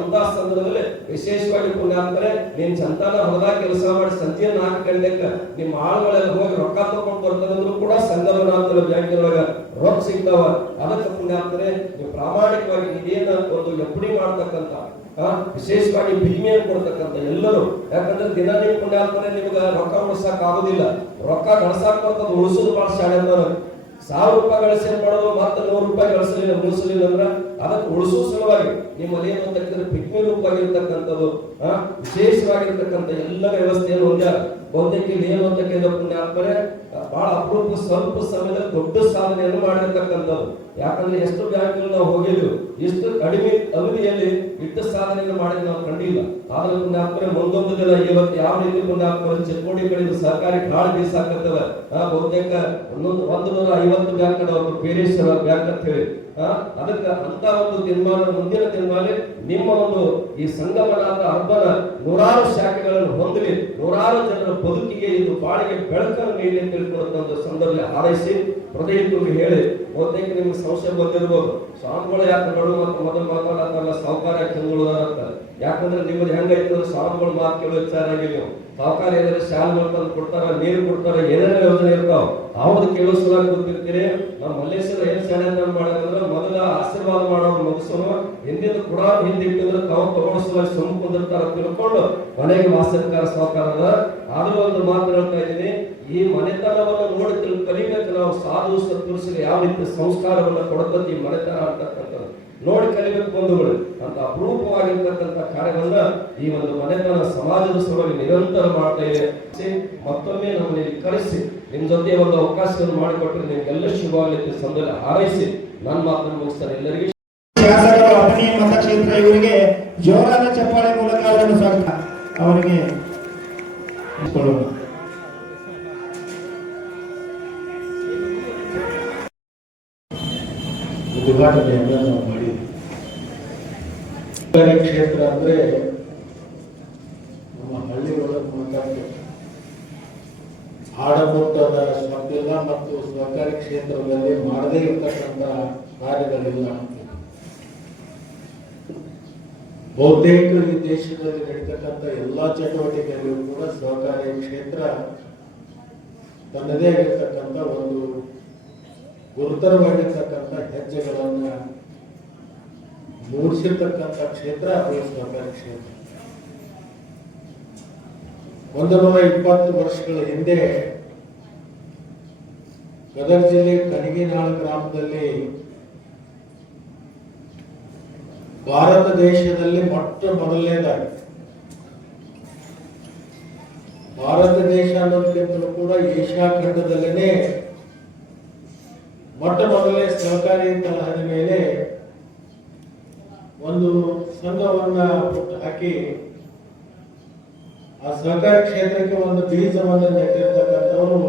ಅಂತ ಸಂದರ್ಭದಲ್ಲಿ ವಿಶೇಷವಾಗಿ ಪುಣ್ಯ ಆಗ್ತಾರೆ ನಿನ್ ಸಂತಾನ ಹೊಲದಾಗ ಕೆಲಸ ಮಾಡಿ ಸಂಜೆ 4 ಗಂಟೆಗೆ ನಿಮ್ಮ ಆಳುಗಳೆಲ್ಲ ಹೋಗಿ ರೊಕ್ಕ ತಗೊಂಡು ಬರ್ತದಂದ್ರೂ ಕೂಡ ಸಂಗಮನಾಥನ ಬ್ಯಾಂಕಿನೊಳಗ ರೊಕ್ಕ ಸಿಗ್ತಾವ. ಅದಕ್ಕೆ ಪುಣ್ಯ ಆಗ್ತಾರೆ ನೀವು ಪ್ರಾಮಾಣಿಕವಾಗಿ ಇದೇನ ಒಂದು ಎಫ್ಡಿ ಮಾಡ್ತಕ್ಕಂಥ ವಿಶೇಷವಾಗಿ ಪ್ರೀಮಿಯಂ ಕೊಡ್ತಕ್ಕಂಥ ಎಲ್ಲರೂ. ಯಾಕಂದ್ರೆ ದಿನ ನೀವು ಪುಣ್ಯ ಆಗ್ತಾರೆ ನಿಮ್ಗೆ ರೊಕ್ಕ ಉಳಿಸಕ್ ಆಗುದಿಲ್ಲ, ರೊಕ್ಕ ಗಳಿಸಾಕ್ ಬರ್ತದ, ಉಳಿಸೋದು ಬಹಳ ಶಾಲೆ 1000 ರೂಪಾಯಿ ಗಳಿಸಿ ಮಾಡೋದು ಮತ್ತೆ 100 ರೂಪಾಯಿ ಉಳಿಸಲಿಲ್ಲ ಅಂದ್ರೆ ಅದಕ್ಕೆ ಉಳಿಸುವ ಸಲುವಾಗಿ ನಿಮ್ಮಲ್ಲಿ ಏನು ಅಂತಂದ್ರೆ ಪಿಗ್ಮಿ ರೂಪಾಗಿರ್ತಕ್ಕಂಥದ್ದು ವಿಶೇಷವಾಗಿರ್ತಕ್ಕಂಥ ಎಲ್ಲ ವ್ಯವಸ್ಥೆಯನ್ನು ಒಂದಕ್ಕೆ ಏನು ಅಂತ ಕೇಳಿದ ಪುಣ್ಯ ಆಗ್ತಾರೆ ಬಹಳ ಅಪರೂಪ ಸ್ವಲ್ಪ ಸಮಯದಲ್ಲಿ ದೊಡ್ಡ ಸಾಧನೆಯನ್ನು ಮಾಡಿರ್ತಕ್ಕಂಥದ್ದು. ಯಾಕಂದ್ರೆ ಎಷ್ಟು ಬ್ಯಾಂಕ್ಗಳು ನಾವು ಹೋಗಿದ್ವಿ, ಇಷ್ಟು ಕಡಿಮೆ ಅವಧಿಯಲ್ಲಿ ಇಷ್ಟು ಸಾಧನೆಯನ್ನು ಮಾಡಿ ನಾವು ಕಂಡಿಲ್ಲ. ಆದ್ರೆ ಪುಣ್ಯ ಆಗ್ತಾರೆ ಮುಂದೊಂದು ದಿನ ಇವತ್ತು ಯಾವ ರೀತಿ ಪುಣ್ಯ ಆಗ್ತಾರೆ ಚಿಕ್ಕೋಡಿ ಕಡೆ ಸರ್ಕಾರಿ ಕಾಳು ಬೀಸಾಕತ್ತವ ಬಹುತೇಕ 150 ಬ್ಯಾಂಕ್ ಅವರು ಪೇರೇಶ್ವರ ಬ್ಯಾಂಕ್ ಅಂತ ಹೇಳಿ ಅದಕ್ಕೆ ಅಂತ ಒಂದು ತೀರ್ಮಾನ ಮುಂದಿನ ತೀರ್ಮಾನ ನಿಮ್ಮ ಒಂದು ಈ ಸಂಗಮನಾಥ ಅರ್ಬನ 100 ಶಾಖೆಗಳನ್ನು ಹೊಂದಲಿ, 100 ಜನರ ಬದುಕಿಗೆ ಇದು ಬಾಳಿಗೆ ಬೆಳಕನ್ನು ನೀಡಿ ಅಂತ ತಿಳ್ಕೊಳ್ಳುವಂತ ಒಂದು ಸಂದರ್ಭದಲ್ಲಿ ಹಾರೈಸಿ ಹೃದಯ ತುಂಬಿ ಹೇಳಿ ಬಹುತೇಕ ನಿಮ್ಗೆ ಸಂಶಯ ಬಂದಿರ್ಬೋದು ಸ್ವಾಮಿಗಳು ಯಾಕೆ ನಡು ಮತ್ತು ಮೊದಲು ಮಾತಾಡತ್ತಲ್ಲ ಸಾಹುಕಾರ ಚಂಗಳು ಅಂತ. ಯಾಕಂದ್ರೆ ನಿಮ್ಮದು ಹೆಂಗೈತಂದ್ರೆ ಸ್ವಾಮಿಗಳು ಮಾತು ಕೇಳೋ ವಿಚಾರ ಆಗಿ ನೀವು ಸಾಹುಕಾರ ಏನಾದ್ರೆ ಶಾಲೆಗಳು ತಂದು ಕೊಡ್ತಾರ, ನೀರು ಕೊಡ್ತಾರ, ಏನೇನೋ ಯೋಜನೆ ಇರ್ತಾವ ಅವ್ರದ್ದು ಕೇಳೋ ಸಲ ಗೊತ್ತಿರ್ತೀರಿ. ನಮ್ಮ ಮಲ್ಲೇಶ್ವರ ಏನ್ ಶಾಲೆ ಮಾಡೋದಂದ್ರೆ ಮೊದಲ ಆಶೀರ್ವಾದ ಮಾಡೋರು ಮುಗಿಸೋನು ಹಿಂದಿನ ಕೂಡ ಹಿಂದಿಟ್ಟಿದ್ರೆ ತಾವು ತಗೊಳ್ಳೋ ಸಲ ಸುಮ್ಮ ಕುಂದಿರ್ತಾರ ತಿಳ್ಕೊಂಡು ಮನೆಗೆ ವಾಸನಕಾರ ಸಾಹುಕಾರದ. ಆದ್ರೂ ಒಂದು ಮಾತು ಹೇಳ್ತಾ ಇದ್ದೀನಿ, ಈ ಮನೆತನವನ್ನು ನೋಡಿ ಕಲಿಬೇಕು ನಾವು. ಸಾಧು ಸತ್ಪುರುಷರಿಗೆ ಯಾವ ರೀತಿ ಸಂಸ್ಕಾರವನ್ನ ಕೊಡತಕ್ಕಂಥ ಈ ಮನೆತನ ಅಂತಕ್ಕಂಥದ್ದು ನೋಡಿ ಕಲಿಬೇಕು ಬಂಧುಗಳು ಅಂತ ಅಪರೂಪವಾಗಿರ್ತಕ್ಕಂಥ ಕಾರ್ಯವನ್ನ ಈ ಒಂದು ಮನೆತನ ಸಮಾಜದ ಸಲುವಾಗಿ ನಿರಂತರ ಮಾಡ್ತಾ ಇದೆ. ಮತ್ತೊಮ್ಮೆ ನಮ್ಮಲ್ಲಿ ಕರೆಸಿ ನಿಮ್ ಜೊತೆ ಒಂದು ಅವಕಾಶವನ್ನು ಮಾಡಿಕೊಟ್ರೆ ನಿಮ್ಗೆಲ್ಲ ಶುಭವಾಗಲಿಕ್ಕೆ ಸಂದರ್ಭ ಹಾರೈಸಿ ನನ್ನ ಮಾತನ್ನು ಮುಗಿಸ್ತಾರೆ. ಎಲ್ಲರಿಗೂ ಶಾಸಕರು ಅಥಣಿ ಮತಕ್ಷೇತ್ರ ಇವರಿಗೆ ಜೋರಾದ ಚಪ್ಪಾಳೆ ಮೂಲಕ ಅವರನ್ನು ಸ್ವಾಗತ ಅವರಿಗೆ ಉದ್ಘಾಟನೆಯನ್ನು ನಾವು ಮಾಡಿ ಕ್ಷೇತ್ರ ಅಂದ್ರೆ ನಮ್ಮ ಹಳ್ಳಿ ಒಳಗೆ ಮಾತಾಡ್ತೇವೆ ಆಡಳಿತದ ಸ್ಪರ್ಧಿಲ್ಲ ಮತ್ತು ಸರ್ಕಾರಿ ಕ್ಷೇತ್ರದಲ್ಲಿ ಮಾಡದೇ ಇರತಕ್ಕಂಥ ಕಾರ್ಯಗಳಿಲ್ಲ. ಬಹುತೇಕ ಈ ದೇಶದಲ್ಲಿ ನಡೀತಕ್ಕಂಥ ಎಲ್ಲಾ ಚಟುವಟಿಕೆಗಳಿಗೂ ಕೂಡ ಸಹಕಾರಿ ಕ್ಷೇತ್ರ ತನ್ನದೇ ಆಗಿರ್ತಕ್ಕಂಥ ಒಂದು ಗುರುತರವಾಗಿರ್ತಕ್ಕಂಥ ಹೆಜ್ಜೆಗಳನ್ನ ಮೂಡಿಸಿರ್ತಕ್ಕಂಥ ಕ್ಷೇತ್ರ ಅದು ಸಹಕಾರಿ ಕ್ಷೇತ್ರ. 120 ವರ್ಷಗಳ ಹಿಂದೆ ಗದಗ ಜಿಲ್ಲೆ ಕನಗಿನಾಳ ಗ್ರಾಮದಲ್ಲಿ ಭಾರತ ದೇಶದಲ್ಲಿ ಮೊಟ್ಟ ಮೊದಲನೇದಾಗಿ ಭಾರತ ದೇಶ ಅನ್ನೋದಕ್ಕಿಂತಲೂ ಕೂಡ ಏಷ್ಯಾ ಖಂಡದಲ್ಲೇನೆ ಮೊಟ್ಟ ಮೊದಲನೇ ಸಹಕಾರಿ ತರಹದ ಮೇಲೆ ಒಂದು ಸಂಘವನ್ನ ಹಾಕಿ ಆ ಸಹಕಾರಿ ಕ್ಷೇತ್ರಕ್ಕೆ ಒಂದು ಬೀಜವನ್ನು ನೆಟ್ಟಿರ್ತಕ್ಕಂಥವರು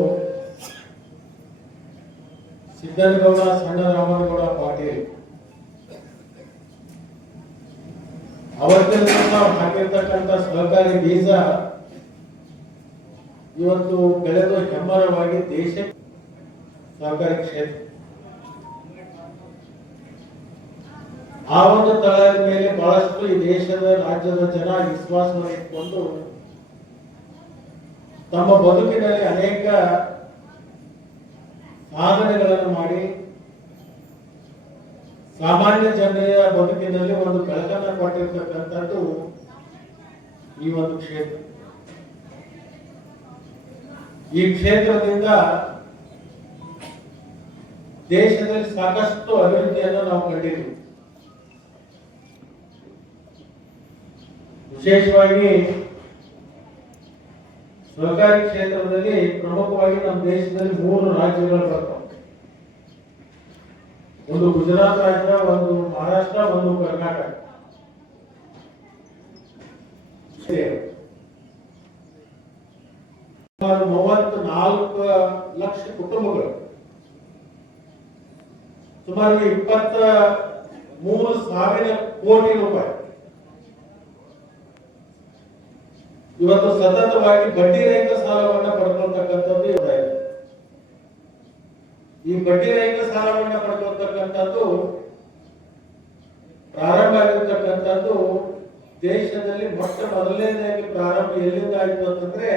ಸಿದ್ದನಗೌಡ ಸಣ್ಣ ರಾಮನಗೌಡ ಪಾಟೀಲ್. ಅವತ್ತಿನ ನಾವು ಹಾಕಿರ್ತಕ್ಕಂಥ ಸಹಕಾರಿ ಬೀಜ ಇವತ್ತು ಬೆಳೆದು ಹೆಮ್ಮರವಾಗಿ ದೇಶ ಸಹಕಾರಿ ಕ್ಷೇತ್ರ ಆ ಒಂದು ತಳದ ಮೇಲೆ ಬಹಳಷ್ಟು ಈ ದೇಶದ ರಾಜ್ಯದ ಜನ ವಿಶ್ವಾಸವನ್ನು ಇಟ್ಕೊಂಡು ತಮ್ಮ ಬದುಕಿನಲ್ಲಿ ಅನೇಕ ಸಾಧನೆಗಳನ್ನು ಮಾಡಿ ಸಾಮಾನ್ಯ ಜನರ ಬದುಕಿನಲ್ಲಿ ಒಂದು ಬೆಳಕನ್ನು ಕೊಟ್ಟಿರ್ತಕ್ಕಂಥದ್ದು ಈ ಒಂದು ಕ್ಷೇತ್ರ. ಈ ಕ್ಷೇತ್ರದಿಂದ ದೇಶದಲ್ಲಿ ಸಾಕಷ್ಟು ಅಭಿವೃದ್ಧಿಯನ್ನು ನಾವು ಕಂಡಿದ್ದೀವಿ. ವಿಶೇಷವಾಗಿ ಸಹಕಾರಿ ಕ್ಷೇತ್ರದಲ್ಲಿ ಪ್ರಮುಖವಾಗಿ ನಮ್ಮ ದೇಶದಲ್ಲಿ 3 ರಾಜ್ಯಗಳು ಬರ್ತವೆ. ಒಂದು ಗುಜರಾತ್ ರಾಜ್ಯ, ಒಂದು ಮಹಾರಾಷ್ಟ್ರ, ಒಂದು ಕರ್ನಾಟಕ. ಸುಮಾರು 34 ಲಕ್ಷ ಕುಟುಂಬಗಳು, ಸುಮಾರು 23,000 ಕೋಟಿ ರೂಪಾಯಿ ಇವತ್ತು ಸತತವಾಗಿ ಬಡ್ಡಿ ರಹಿತ ಸಾಲವನ್ನು ಪಡ್ಕೊಳ್ತಕ್ಕಂಥದ್ದು ಇದೆ. ಈ ಬಡ್ಡಿ ರಹಿತ ಸಾಲವನ್ನು ಪಡ್ಕೊಳ್ತಕ್ಕಂಥದ್ದು ಪ್ರಾರಂಭ ಆಗಿರ್ತಕ್ಕಂಥದ್ದು ದೇಶದಲ್ಲಿ ಮೊದಲನೇದಾಗಿ ಪ್ರಾರಂಭ ಎಲ್ಲಿಂದ ಆಯಿತು ಅಂತಂದ್ರೆ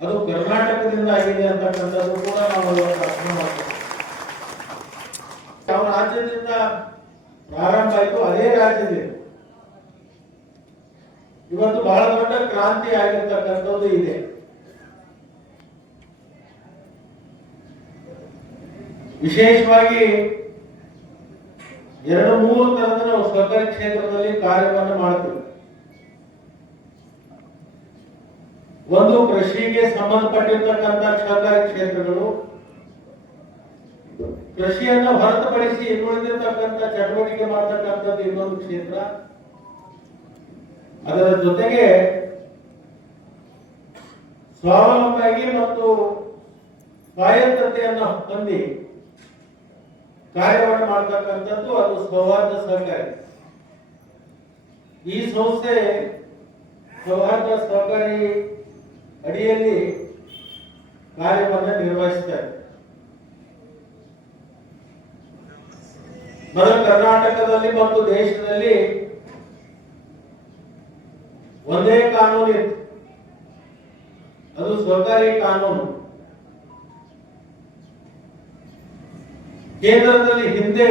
ಅದು ಕರ್ನಾಟಕದಿಂದ ಆಗಿದೆ ಅಂತಕ್ಕಂಥದ್ದು ಕೂಡ ನಾವು ಅರ್ಥ ಮಾಡ್ತೀವಿ. ಯಾವ ರಾಜ್ಯದಿಂದ ಪ್ರಾರಂಭ ಆಯಿತು ಅದೇ ರಾಜ್ಯದಿಂದ ಇವತ್ತು ಬಹಳ ದೊಡ್ಡ ಕ್ರಾಂತಿ ಆಗಿರ್ತಕ್ಕಂಥದ್ದು ಇದೆ. ವಿಶೇಷವಾಗಿ 2-3 ತರದ ನಾವು ಸಹಕಾರಿ ಕ್ಷೇತ್ರದಲ್ಲಿ ಕಾರ್ಯವನ್ನು ಮಾಡ್ತೀವಿ. ಒಂದು ಕೃಷಿಗೆ ಸಂಬಂಧಪಟ್ಟಿರ್ತಕ್ಕಂಥ ಸಹಕಾರಿ ಕ್ಷೇತ್ರಗಳು, ಕೃಷಿಯನ್ನು ಹೊರತುಪಡಿಸಿ ಇನ್ನುಳಿದಿರ್ತಕ್ಕಂಥ ಚಟುವಟಿಕೆ ಮಾಡತಕ್ಕಂಥದ್ದು ಇನ್ನೊಂದು ಕ್ಷೇತ್ರ. ಅದರ ಜೊತೆಗೆ ಸ್ವಾವಲಂಬಿ ಮತ್ತು ಸ್ವಾಯತ್ತತೆಯನ್ನು ಹೊಂದಿ ಕಾರ್ಯವನ್ನು ಮಾಡತಕ್ಕಂಥದ್ದು ಅದು ಸೌಹಾರ್ದ ಸಹಕಾರಿ. ಈ ಸಂಸ್ಥೆ ಸೌಹಾರ್ದ ಸಹಕಾರಿ ಅಡಿಯಲ್ಲಿ ಕಾರ್ಯವನ್ನು ನಿರ್ವಹಿಸುತ್ತಾರೆ. ಮೊದಲು ಕರ್ನಾಟಕದಲ್ಲಿ ಮತ್ತು ದೇಶದಲ್ಲಿ ಒಂದೇ ಕಾನೂನು ಇತ್ತು, ಅದು ಸಹಕಾರಿ ಕಾನೂನು. ಕೇಂದ್ರದಲ್ಲಿ ಹಿಂದೆ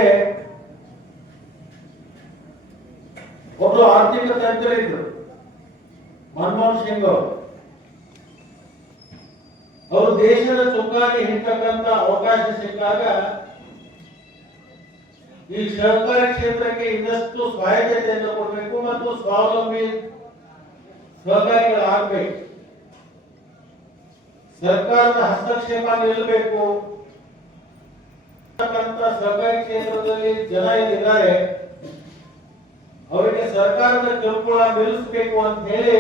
ಒಬ್ಬರು ಆರ್ಥಿಕ ತಜ್ಞರಿದ್ರು, ಮನಮೋಹನ್ ಸಿಂಗ್ ಅವರು ದೇಶದ ಚುಕ್ಕಾಣಿ ಹಿಡಿತಕ್ಕಂಥ ಅವಕಾಶ ಸಿಕ್ಕಾಗ ಈ ಸಹಕಾರಿ ಕ್ಷೇತ್ರಕ್ಕೆ ಇನ್ನಷ್ಟು ಸ್ವಾಯತ್ತತೆಯನ್ನು ಕೊಡಬೇಕು ಮತ್ತು ಸ್ವಾವಲಂಬಿ ಸಹಕಾರಿಗಳಾಗಬೇಕು, ಸರ್ಕಾರದ ಹಸ್ತಕ್ಷೇಪ ನಿಲ್ಲಬೇಕು. ಸಹಕಾರಿ ಕ್ಷೇತ್ರದಲ್ಲಿ ಜನ ಏನಿದ್ದಾರೆ ಅವರಿಗೆ ಸರ್ಕಾರದ ಕಿರುಕುಳ ನಿಲ್ಲಿಸಬೇಕು ಅಂತ ಹೇಳಿ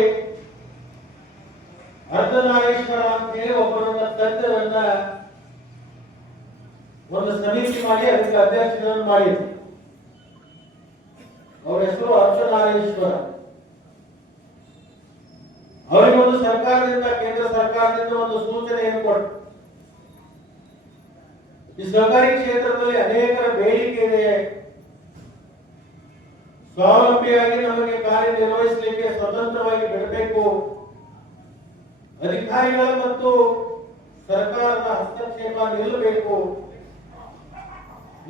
ಅರ್ಧನಾರೀಶ್ವರ ಅಂತ ಹೇಳಿ ಒಬ್ಬರನ್ನ ತಜ್ಞರನ್ನ ಒಂದು ಸಮಿತಿ ಮಾಡಿ ಅದಕ್ಕೆ ಅಧ್ಯಕ್ಷರನ್ನು ಮಾಡಿದ್ರು. ಅವರ ಹೆಸರು ಅರ್ಧನಾರೀಶ್ವರ. ಅವರಿಗೆ ಒಂದು ಸರ್ಕಾರದಿಂದ, ಕೇಂದ್ರ ಸರ್ಕಾರದಿಂದ ಒಂದು ಸೂಚನೆಯನ್ನು ಕೊಟ್ಟು ಈ ಸಹಕಾರಿ ಕ್ಷೇತ್ರದಲ್ಲಿ ಅನೇಕರ ಬೇಡಿಕೆ ಇದೆ, ಸ್ವಾವಲಂಬಿಯಾಗಿ ನಮಗೆ ಕಾರ್ಯನಿರ್ವಹಿಸಲಿಕ್ಕೆ ಸ್ವತಂತ್ರವಾಗಿ ಬಿಡಬೇಕು, ಅಧಿಕಾರಿಗಳ ಮತ್ತು ಸರ್ಕಾರದ ಹಸ್ತಕ್ಷೇಪ ನಿಲ್ಲಬೇಕು,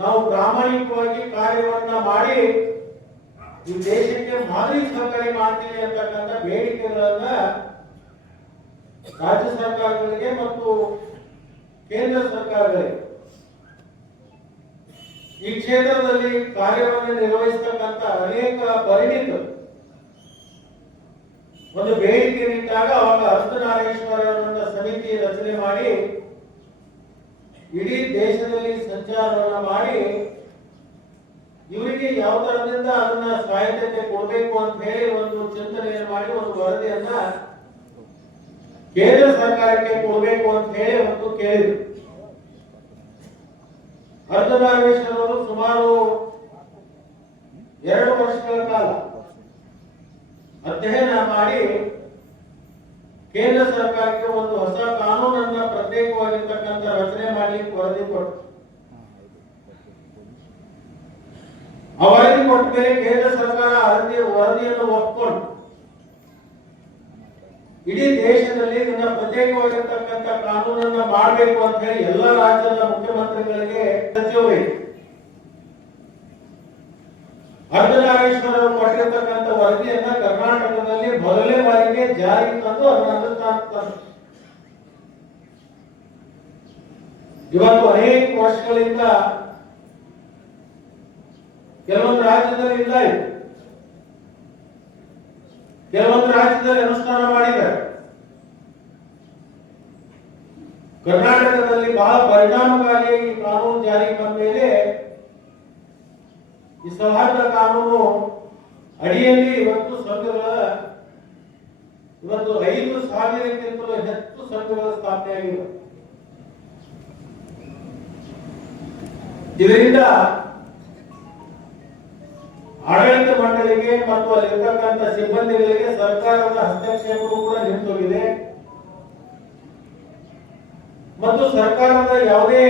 ನಾವು ಪ್ರಾಮಾಣಿಕವಾಗಿ ಕಾರ್ಯವನ್ನ ಮಾಡಿ ಈ ದೇಶಕ್ಕೆ ಮಾದರಿ ಸಹಕಾರಿ ಮಾಡ್ತೀವಿ ಅಂತಕ್ಕಂಥ ಬೇಡಿಕೆಗಳನ್ನ ರಾಜ್ಯ ಸರ್ಕಾರಗಳಿಗೆ ಮತ್ತು ಕೇಂದ್ರ ಸರ್ಕಾರಗಳಿಗೆ ಈ ಕ್ಷೇತ್ರದಲ್ಲಿ ಕಾರ್ಯವನ್ನು ನಿರ್ವಹಿಸತಕ್ಕಂಥ ಅನೇಕ ಪರಿಣಿತರು ಒಂದು ಬೇಡಿಕೆ ನಿಂತಾಗ ಅವಾಗ ಅರ್ಧನಾರೀಶ್ವರ ಸಮಿತಿ ರಚನೆ ಮಾಡಿ ಇಡೀ ದೇಶದಲ್ಲಿ ಸಂಚಾರವನ್ನ ಮಾಡಿ ಇವರಿಗೆ ಯಾವ ತರದಿಂದ ಅದನ್ನ ಸ್ವಾಯತ್ತತೆ ಕೊಡಬೇಕು ಅಂತ ಹೇಳಿ ಒಂದು ಚಿಂತನೆಯನ್ನು ಮಾಡಿ ಒಂದು ವರದಿಯನ್ನ ಕೇಂದ್ರ ಸರ್ಕಾರಕ್ಕೆ ಕೊಡಬೇಕು ಅಂತ ಹೇಳಿ ಒಂದು ಕೇಳಿದ್ರು. ಅರ್ಧನಾರೀಶ್ವರರು ಸುಮಾರು 2 ವರ್ಷಗಳ ಕಾಲ ಅಧ್ಯಯನ ಮಾಡಿ ಕೇಂದ್ರ ಸರ್ಕಾರಕ್ಕೆ ಒಂದು ಹೊಸ ಕಾನೂನನ್ನ ಪ್ರತ್ಯೇಕವಾಗಿರ್ತಕ್ಕಂಥ ರಚನೆ ಮಾಡಲಿಕ್ಕೆ ವರದಿ ಕೊಟ್ಟು ಆ ವರದಿ ಕೊಟ್ಟ ಮೇಲೆ ಕೇಂದ್ರ ಸರ್ಕಾರ ವರದಿಯನ್ನು ಒಪ್ಪಿಕೊಂಡು ಇಡೀ ದೇಶದಲ್ಲಿ ಇದನ್ನ ಪ್ರತ್ಯೇಕವಾಗಿರ್ತಕ್ಕಂಥ ಕಾನೂನನ್ನ ಮಾಡಬೇಕು ಅಂತ ಹೇಳಿ ಎಲ್ಲ ರಾಜ್ಯದ ಮುಖ್ಯಮಂತ್ರಿಗಳಿಗೆ ಸಚಿವರೇ ಅರ್ಧನಾರೀಶ್ವರ ಅವರು ಕೊಟ್ಟಿರ್ತಕ್ಕಂಥ ವರದಿಯನ್ನ ಕರ್ನಾಟಕದಲ್ಲಿ ಮೊದಲನೇ ಬಾರಿಗೆ ಜಾರಿಗೆ ತಂದು ಅದನ್ನ ಅನುಷ್ಠಾನ ತಂದು ಇವತ್ತು ಅನೇಕ ವರ್ಷಗಳಿಂದ ಕೆಲವೊಂದು ರಾಜ್ಯದಲ್ಲಿ ಇಲ್ಲ ಇದೆ, ಕೆಲವೊಂದು ರಾಜ್ಯದಲ್ಲಿ ಅನುಷ್ಠಾನ ಮಾಡಿದ್ದಾರೆ. ಕರ್ನಾಟಕದಲ್ಲಿ ಬಹಳ ಪರಿಣಾಮಕಾರಿಯಾಗಿ ಕಾನೂನು ಜಾರಿಗೆ ಬಂದ ಮೇಲೆ ಈ ಸೌಹಾರ್ದ ಕಾನೂನು ಅಡಿಯಲ್ಲಿ ಇವತ್ತು 5,000ಕ್ಕಿಂತಲೂ ಹೆಚ್ಚು ಸಂಘಗಳ ಸ್ಥಾಪನೆಯಾಗಿವೆ. ಇದರಿಂದ ಆಡಳಿತ ಮಂಡಳಿಗೆ ಮತ್ತು ಅಲ್ಲಿರ್ತಕ್ಕಂಥ ಸಿಬ್ಬಂದಿಗಳಿಗೆ ಸರ್ಕಾರದ ಹಸ್ತಕ್ಷೇಪವೂ ಕೂಡ ನಿಂತೋಗಿದೆ ಮತ್ತು ಸರ್ಕಾರದ ಯಾವುದೇ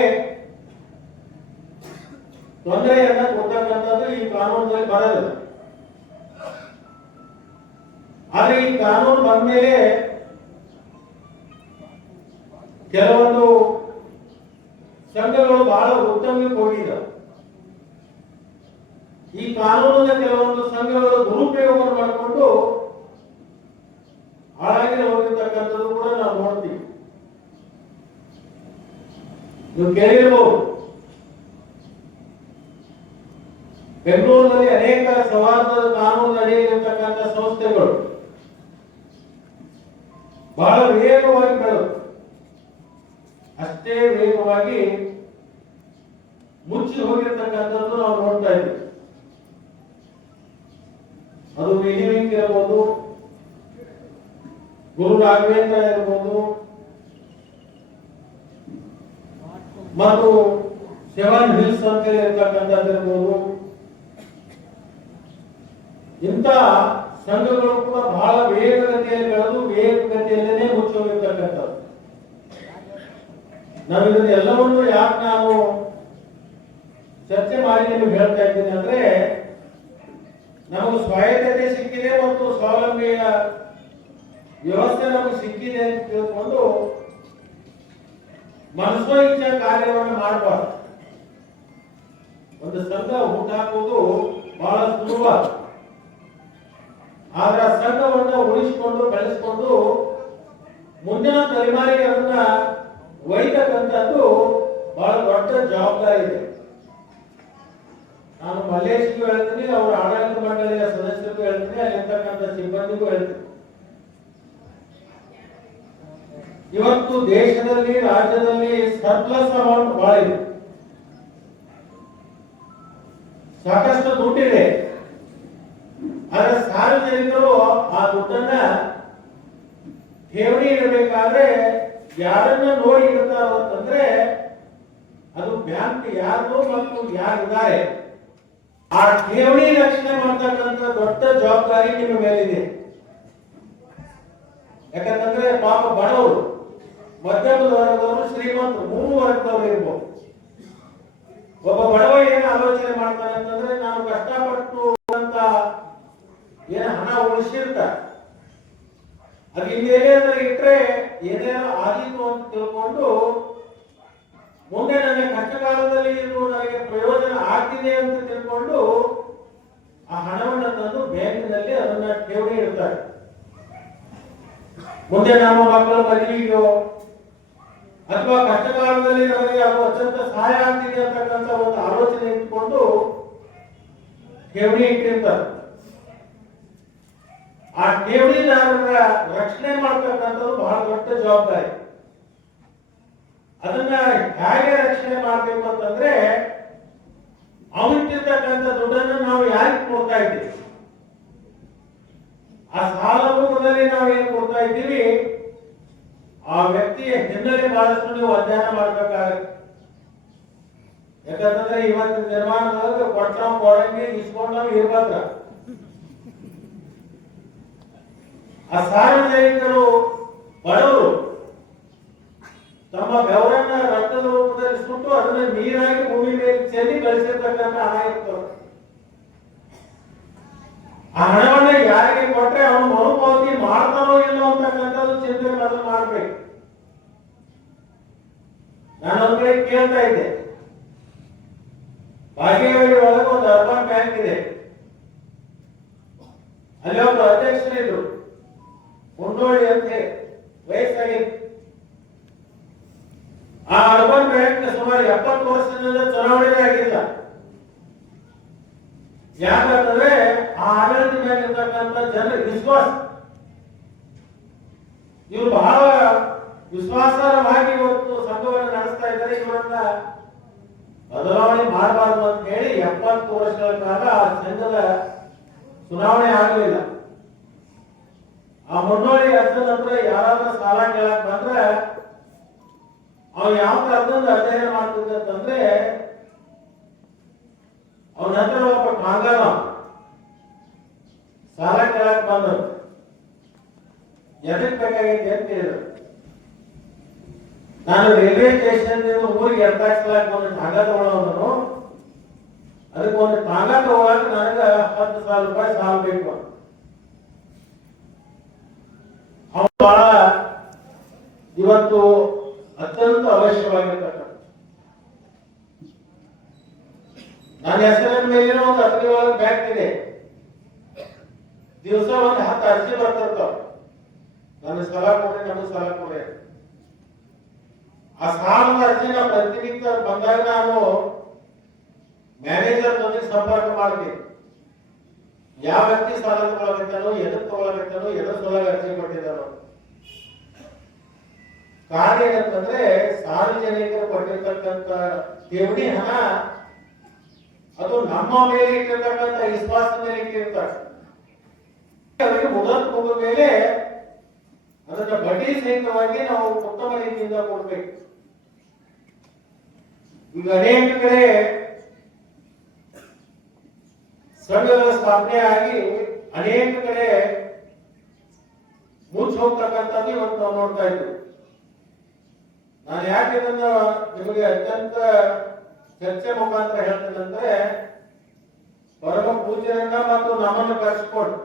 ತೊಂದರೆಯನ್ನ ಕೊಡ್ತಕ್ಕಂಥದ್ದು ಈ ಕಾನೂನಿನಲ್ಲಿ ಬರಲ್ಲ. ಆದ್ರೆ ಈ ಕಾನೂನು ಬಂದ ಮೇಲೆ ಕೆಲವೊಂದು ಸಂಘಗಳು ಬಹಳ ಉತ್ತಮಕ್ಕೆ ಹೋಗಿದ್ದಾವೆ. ಈ ಕಾನೂನಿನ ಕೆಲವೊಂದು ಸಂಘಗಳು ದುರುಪಯೋಗ ಮಾಡಿಕೊಂಡು ಹಾಳಾಗಿ ಹೋಗಿರ್ತಕ್ಕಂಥದ್ದು ಕೂಡ ನಾವು ನೋಡ್ತೀವಿ. ನೀವು ಕೇಳಿರಬಹುದು, ಬೆಂಗಳೂರಿನಲ್ಲಿ ಅನೇಕ ಸೌಹಾರ್ದ ಕಾನೂನು ಅಡಿಯಲ್ಲಿರ್ತಕ್ಕಂಥ ಸಂಸ್ಥೆಗಳು ಬಹಳ ವೇಗವಾಗಿ ಬೆಳೆದು ಅಷ್ಟೇ ವೇಗವಾಗಿ ಮುಚ್ಚಿ ಹೋಗಿರ್ತಕ್ಕಂಥದ್ದು ನಾವು ನೋಡ್ತಾ ಇದ್ದೀವಿ. ಅದು ವಿಲಿವಿಂಗ್ ಇರಬಹುದು, ಗುರು ರಾಘವೇಂದ್ರ ಇರಬಹುದು ಮತ್ತು 7 ಹಿಲ್ಸ್ ಅಂತ ಇರ್ತಕ್ಕಂಥದ್ದು ಇರಬಹುದು. ಇಂಥ ಸಂಘಗಳು ಕೂಡ ಬಹಳ ವೇಗಗತಿಯಲ್ಲಿ ಬೆಳೆದು ವೇಗಗತಿಯಲ್ಲೇ ಮುಚ್ಚೋಗಿರ್ತಕ್ಕಂಥದ್ದು. ನಾವು ಇದನ್ನ ಎಲ್ಲವನ್ನು ಯಾಕೆ ನಾನು ಚರ್ಚೆ ಮಾಡಿ ನಿಮಗೆ ಹೇಳ್ತಾ ಇದ್ದೀನಿ ಅಂದ್ರೆ, ನಮಗೆ ಸ್ವಾಯತ್ತತೆ ಸಿಕ್ಕಿದೆ ಮತ್ತು ಸ್ವಾವಲಂಬಿಯ ವ್ಯವಸ್ಥೆ ನಮಗೆ ಸಿಕ್ಕಿದೆ ಅಂತ ತಿಳ್ಕೊಂಡು ಮನಸ್ಸೋ ಇಚ್ಛಾ ಕಾರ್ಯವನ್ನು ಮಾಡಬಾರ್ದು. ಒಂದು ಸಂಘ ಹುಟ್ಟಾಕುವುದು ಬಹಳ ಸುಲಭ, ಆದ್ರೆ ಆ ಸಂಘವನ್ನು ಉಳಿಸಿಕೊಂಡು ಬೆಳೆಸಿಕೊಂಡು ಮುಂದಿನ ತಲೆಮಾರಿಗೆ ಅದನ್ನ ಒಯ್ತಕ್ಕಂಥದ್ದು ಬಹಳ ದೊಡ್ಡ ಜವಾಬ್ದಾರಿ ಇದೆ. ನಾನು ಮಲ್ಲೇಶ್ಗೂ ಹೇಳ್ತೀನಿ, ಅವರ ಆಡಳಿತ ಮಂಡಳಿಯ ಸದಸ್ಯರಿಗೂ ಹೇಳ್ತೀನಿ, ಅಲ್ಲಿರ್ತಕ್ಕಂಥ ಸಿಬ್ಬಂದಿಗೂ ಹೇಳ್ತೀನಿ. ಇವತ್ತು ದೇಶದಲ್ಲಿ ರಾಜ್ಯದಲ್ಲಿ ಸರ್ಪ್ಲಸ್ ಅಮೌಂಟ್ ಬಹಳ ಇದೆ, ಸಾಕಷ್ಟು ದುಡ್ಡಿದೆ. ಆದ್ರೆ ಸಾರ್ವಜನಿಕರು ಆ ದುಡ್ಡನ್ನ ಠೇವಣಿ ಇಡಬೇಕಾದ್ರೆ ಯಾರನ್ನ ನೋಡಿ ಇಡ್ತಾರೋ ಅಂತಂದ್ರೆ ಅದು ಬ್ಯಾಂಕ್ ಯಾರು ಮತ್ತು ಯಾರಿದ್ದಾರೆ ಆ ಠೇವಣಿ ರಕ್ಷಣೆ ಮಾಡ್ತಕ್ಕಂಥ ದೊಡ್ಡ ಜವಾಬ್ದಾರಿ ನಿಮ್ಮ ಮೇಲಿದೆ. ಯಾಕಂತಂದ್ರೆ ಪಾಪ ಬಡವರು, ಮಧ್ಯಮದ ವರ್ಗದವರು, ಶ್ರೀಮಂತರು, 3 ವರ್ಗದವರು ಇರ್ಬೋದು. ಒಬ್ಬ ಬಡವ ಏನು ಆಲೋಚನೆ ಮಾಡ್ತಾನೆ ಅಂತಂದ್ರೆ, ನಾನು ಕಷ್ಟಪಟ್ಟು ಅಂತ ಏನು ಹಣ ಉಳಿಸಿರ್ತಾರೆ ಅದು ಇನ್ನೇನಾದ್ರೂ ಇಟ್ರೆ ಏನೇನೋ ಆದೀತು ಅಂತ ತಿಳ್ಕೊಂಡು ಮುಂದೆ ನನಗೆ ಕಷ್ಟಕಾಲದಲ್ಲಿ ನನಗೆ ಪ್ರಯೋಜನ ಆಗ್ತಿದೆ ಅಂತ ತಿಳ್ಕೊಂಡು ಆ ಹಣವನ್ನು ತಂದು ಬ್ಯಾಂಕಿನಲ್ಲಿ ಅದನ್ನ ಠೇವಣಿ ಇಡ್ತಾರೆ. ಮುಂದೆ ನಮ್ಮ ಮಕ್ಕಳ ಮದುವೆಗೋ ಅಥವಾ ಕಷ್ಟಕಾಲದಲ್ಲಿ ನಮಗೆ ಅದು ಅತ್ಯಂತ ಸಹಾಯ ಆಗ್ತಿದೆ ಅಂತಕ್ಕಂಥ ಒಂದು ಆಲೋಚನೆ ಇಟ್ಕೊಂಡು ಠೇವಣಿ ಇಟ್ಟಿರ್ತಾರೆ. ಆ ಠೇವಣಿದಾರರ ರಕ್ಷಣೆ ಮಾಡ್ತಕ್ಕಂಥದ್ದು ಬಹಳ ದೊಡ್ಡ ಜವಾಬ್ದಾರಿ. ಅದನ್ನ ಹೇಗೆ ರಕ್ಷಣೆ ಮಾಡಬೇಕು ಅಂತಂದ್ರೆ, ಅವನಿಟ್ಟಿರ್ತಕ್ಕಂಥ ದುಡ್ಡನ್ನು ನಾವು ಯಾರಿಗೆ ಕೊಡ್ತಾ ಇದ್ದೀವಿ, ಆ ಸಾಲ ರೂಪದಲ್ಲಿ ನಾವು ಏನು ಕೊಡ್ತಾ ಇದ್ದೀವಿ, ಆ ವ್ಯಕ್ತಿಯ ಹಿನ್ನೆಲೆ ಬಹಳಷ್ಟು ನೀವು ಅಧ್ಯಯನ ಮಾಡಬೇಕಾಗುತ್ತೆ. ಯಾಕಂತಂದ್ರೆ ಇವತ್ತಿನ ನಿರ್ಮಾಣದೊಳಗೆ ಕೊಟ್ಟಂಗೆ ಇಸ್ಕೊಂಡವ್ ಇರ್ಬೇಕ. ಆ ಸಾರ್ವಜನಿಕರು ಬಡವರು ತಮ್ಮ ಬೆವರನ್ನ ರಕ್ತದ ರೂಪದಲ್ಲಿ ಸುಟ್ಟು ಅದನ್ನ ನೀರಾಗಿ ಭೂಮಿ ಮೇಲೆ ಚೆಲ್ಲಿ ಬೆಳೆಸಿರ್ತಕ್ಕಂಥ ಹಣ ಇರ್ತವೆ. ಆ ಹಣವನ್ನ ಯಾರಿಗೆ ಕೊಟ್ರೆ ಅವನು ಮರುಪಾವತಿ ಮಾಡ್ತಾನೋ ಇಲ್ಲೋ ಅಂತಕ್ಕಂಥದ್ದು ಚಿಂತನೆ ಅದನ್ನು ಮಾಡ್ಬೇಕು. ನಾನು ಒಂದ್ ಕಡೆ ಕೇಳ್ತಾ ಇದ್ದೆ, ಬಾಗೇವಾಡಿ ಒಳಗೆ ಒಂದು ಅರ್ಬನ್ ಬ್ಯಾಂಕ್ ಇದೆ, ಅಲ್ಲಿ ಒಬ್ಬ ಅಧ್ಯಕ್ಷರಿದ್ರು ಮುಂಡೋಳಿ ಅಂತ ಹೇಳಿ, ವಯಸ್ಸಾಗಿತ್ತು. ಆ ಅರ್ಬನ್ ಬ್ಯಾಂಕ್ ಸುಮಾರು 70 ವರ್ಷದಿಂದ ಚುನಾವಣೆ ಆಗಿಲ್ಲ. ಯಾಕಂದ್ರೆ ಆ ಆಡಳಿತ ಮೇಲೆ ಇರ್ತಕ್ಕಂಥ ಜನರ ವಿಶ್ವಾಸ, ಇವರು ಬಹಳ ವಿಶ್ವಾಸಾರ್ಹವಾಗಿ ಇವತ್ತು ಸಂಘವನ್ನು ನಡೆಸ್ತಾ ಇದ್ದಾರೆ. ಇವರನ್ನ ಬದಲಾವಣೆ ಮಾಡಬಾರ್ದು ಅಂತ ಹೇಳಿ 70 ವರ್ಷಗಳ ಕಾಲ ಆ ಸಂಘದ ಚುನಾವಣೆ ಆಗಲಿಲ್ಲ. ಆ ಮುನ್ನೋಳಿ ಅರ್ಜುನ್ ಅಂದ್ರೆ ಯಾರಾದ್ರೂ ಸಾಲ ಕೇಳಕ್ ಬಂದ್ರೆ ಅವ್ ಯಾವ ಅರ್ಜುನ್ ಅಧ್ಯಯನ ಮಾಡ್ತಿದ್ದಂದ್ರೆ ಅವನ ಹತ್ರ ಒಬ್ಬ ಕಾಂಗಾರ ಸಾಲ ಕೇಳಕ್ ಬಂದ್ರು. ಎದಕ್ ಬೇಕಾಗೈತೆ ಅಂತ ಹೇಳಿದ್ರು. ನಾನು ರೈಲ್ವೆ ಸ್ಟೇಷನ್ ಊರಿಗೆ ಎತ್ತಾಕ್ಸಲಾಕ ಒಂದು ಟಾಂಗ ತಗೊಳ್ಳೋನು, ಅದಕ್ಕೆ ಒಂದು ಟಾಂಗ ತಗೊಳಕ ನನಗೆ 10,000 ರೂಪಾಯಿ ಸಾಲ ಬೇಕು. ಅವನು ಬಹಳ ಇವತ್ತು ಅತ್ಯಂತ ಅವಶ್ಯವಾಗಿರ್ತಕ್ಕಂಥ ನನ್ನ ಹೆಸರಿನ ಮೇಲಿನ ಒಂದು 17 ಬ್ಯಾಂಕ್ ಇದೆ. ದಿವಸ ಒಂದು 10 ಅರ್ಜಿ ಬರ್ತಿರ್ತಾವ, ನನ್ನ ಸಾಲ ಕೊಡ್ರಿ, ನಮಗೆ ಸಾಲ ಕೊಡ್ರಿ. ಆ ಸಾಲದ ಅರ್ಜಿನ ಪ್ರತಿನಿತ್ಯ ಬಂದಾಗ ನಾನು ಮ್ಯಾನೇಜರ್ ಜೊತೆಗೆ ಸಂಪರ್ಕ ಮಾಡ್ತೀನಿ. ಯಾವ ವ್ಯಕ್ತಿ ಸಾಲ ತಗೊಳ್ಳಬೇಕೋ, ಎದಕ್ಕೆ ತಗೊಳ್ಳಬೇಕೋ, ಎದ್ರ ಸಲುವಾಗಿ ಅರ್ಜಿ ಕೊಟ್ಟಿದ್ದಾರೋ. ಕಾರಣ ಏನಂತಂದ್ರೆ ಸಾರ್ವಜನಿಕರು ಕೊಟ್ಟಿರ್ತಕ್ಕಂಥ ಠೇವಣಿ ಹಣ ಅದು ನಮ್ಮ ಮೇಲೆ ಇಟ್ಟಿರ್ತಕ್ಕಂಥ ವಿಶ್ವಾಸದ ಮೇಲೆ ಇಟ್ಟಿರ್ತಾರೆ. ಅವರಿಗೆ ಮುದತ್ ಹೋಗುವ ಮೇಲೆ ಅದನ್ನ ಬಡ್ಡಿ ಸಹಿತವಾಗಿ ನಾವು ಉತ್ತಮ ರೀತಿಯಿಂದ ಕೊಡ್ಬೇಕು. ಈಗ ಅನೇಕ ಕಡೆ ಸಂಘದ ಸ್ಥಾಪನೆ ಆಗಿ ಅನೇಕ ಕಡೆ ಮುಚ್ಚಿ ಹೋಗ್ತಕ್ಕಂಥದ್ದು ಇವತ್ತು ನಾವು ನೋಡ್ತಾ ಇದ್ದೀವಿ. ನಾನು ಯಾಕೆ ಇದನ್ನ ನಿಮಗೆ ಅತ್ಯಂತ ಚರ್ಚೆ ಮುಖಾಂತರ ಹೇಳ್ತೇನೆಂದ್ರೆ, ಪರಮ ಪೂಜ್ಯರನ್ನ ಮತ್ತು ನಮ್ಮನ್ನು ಕರೆಸಿಕೊಂಡು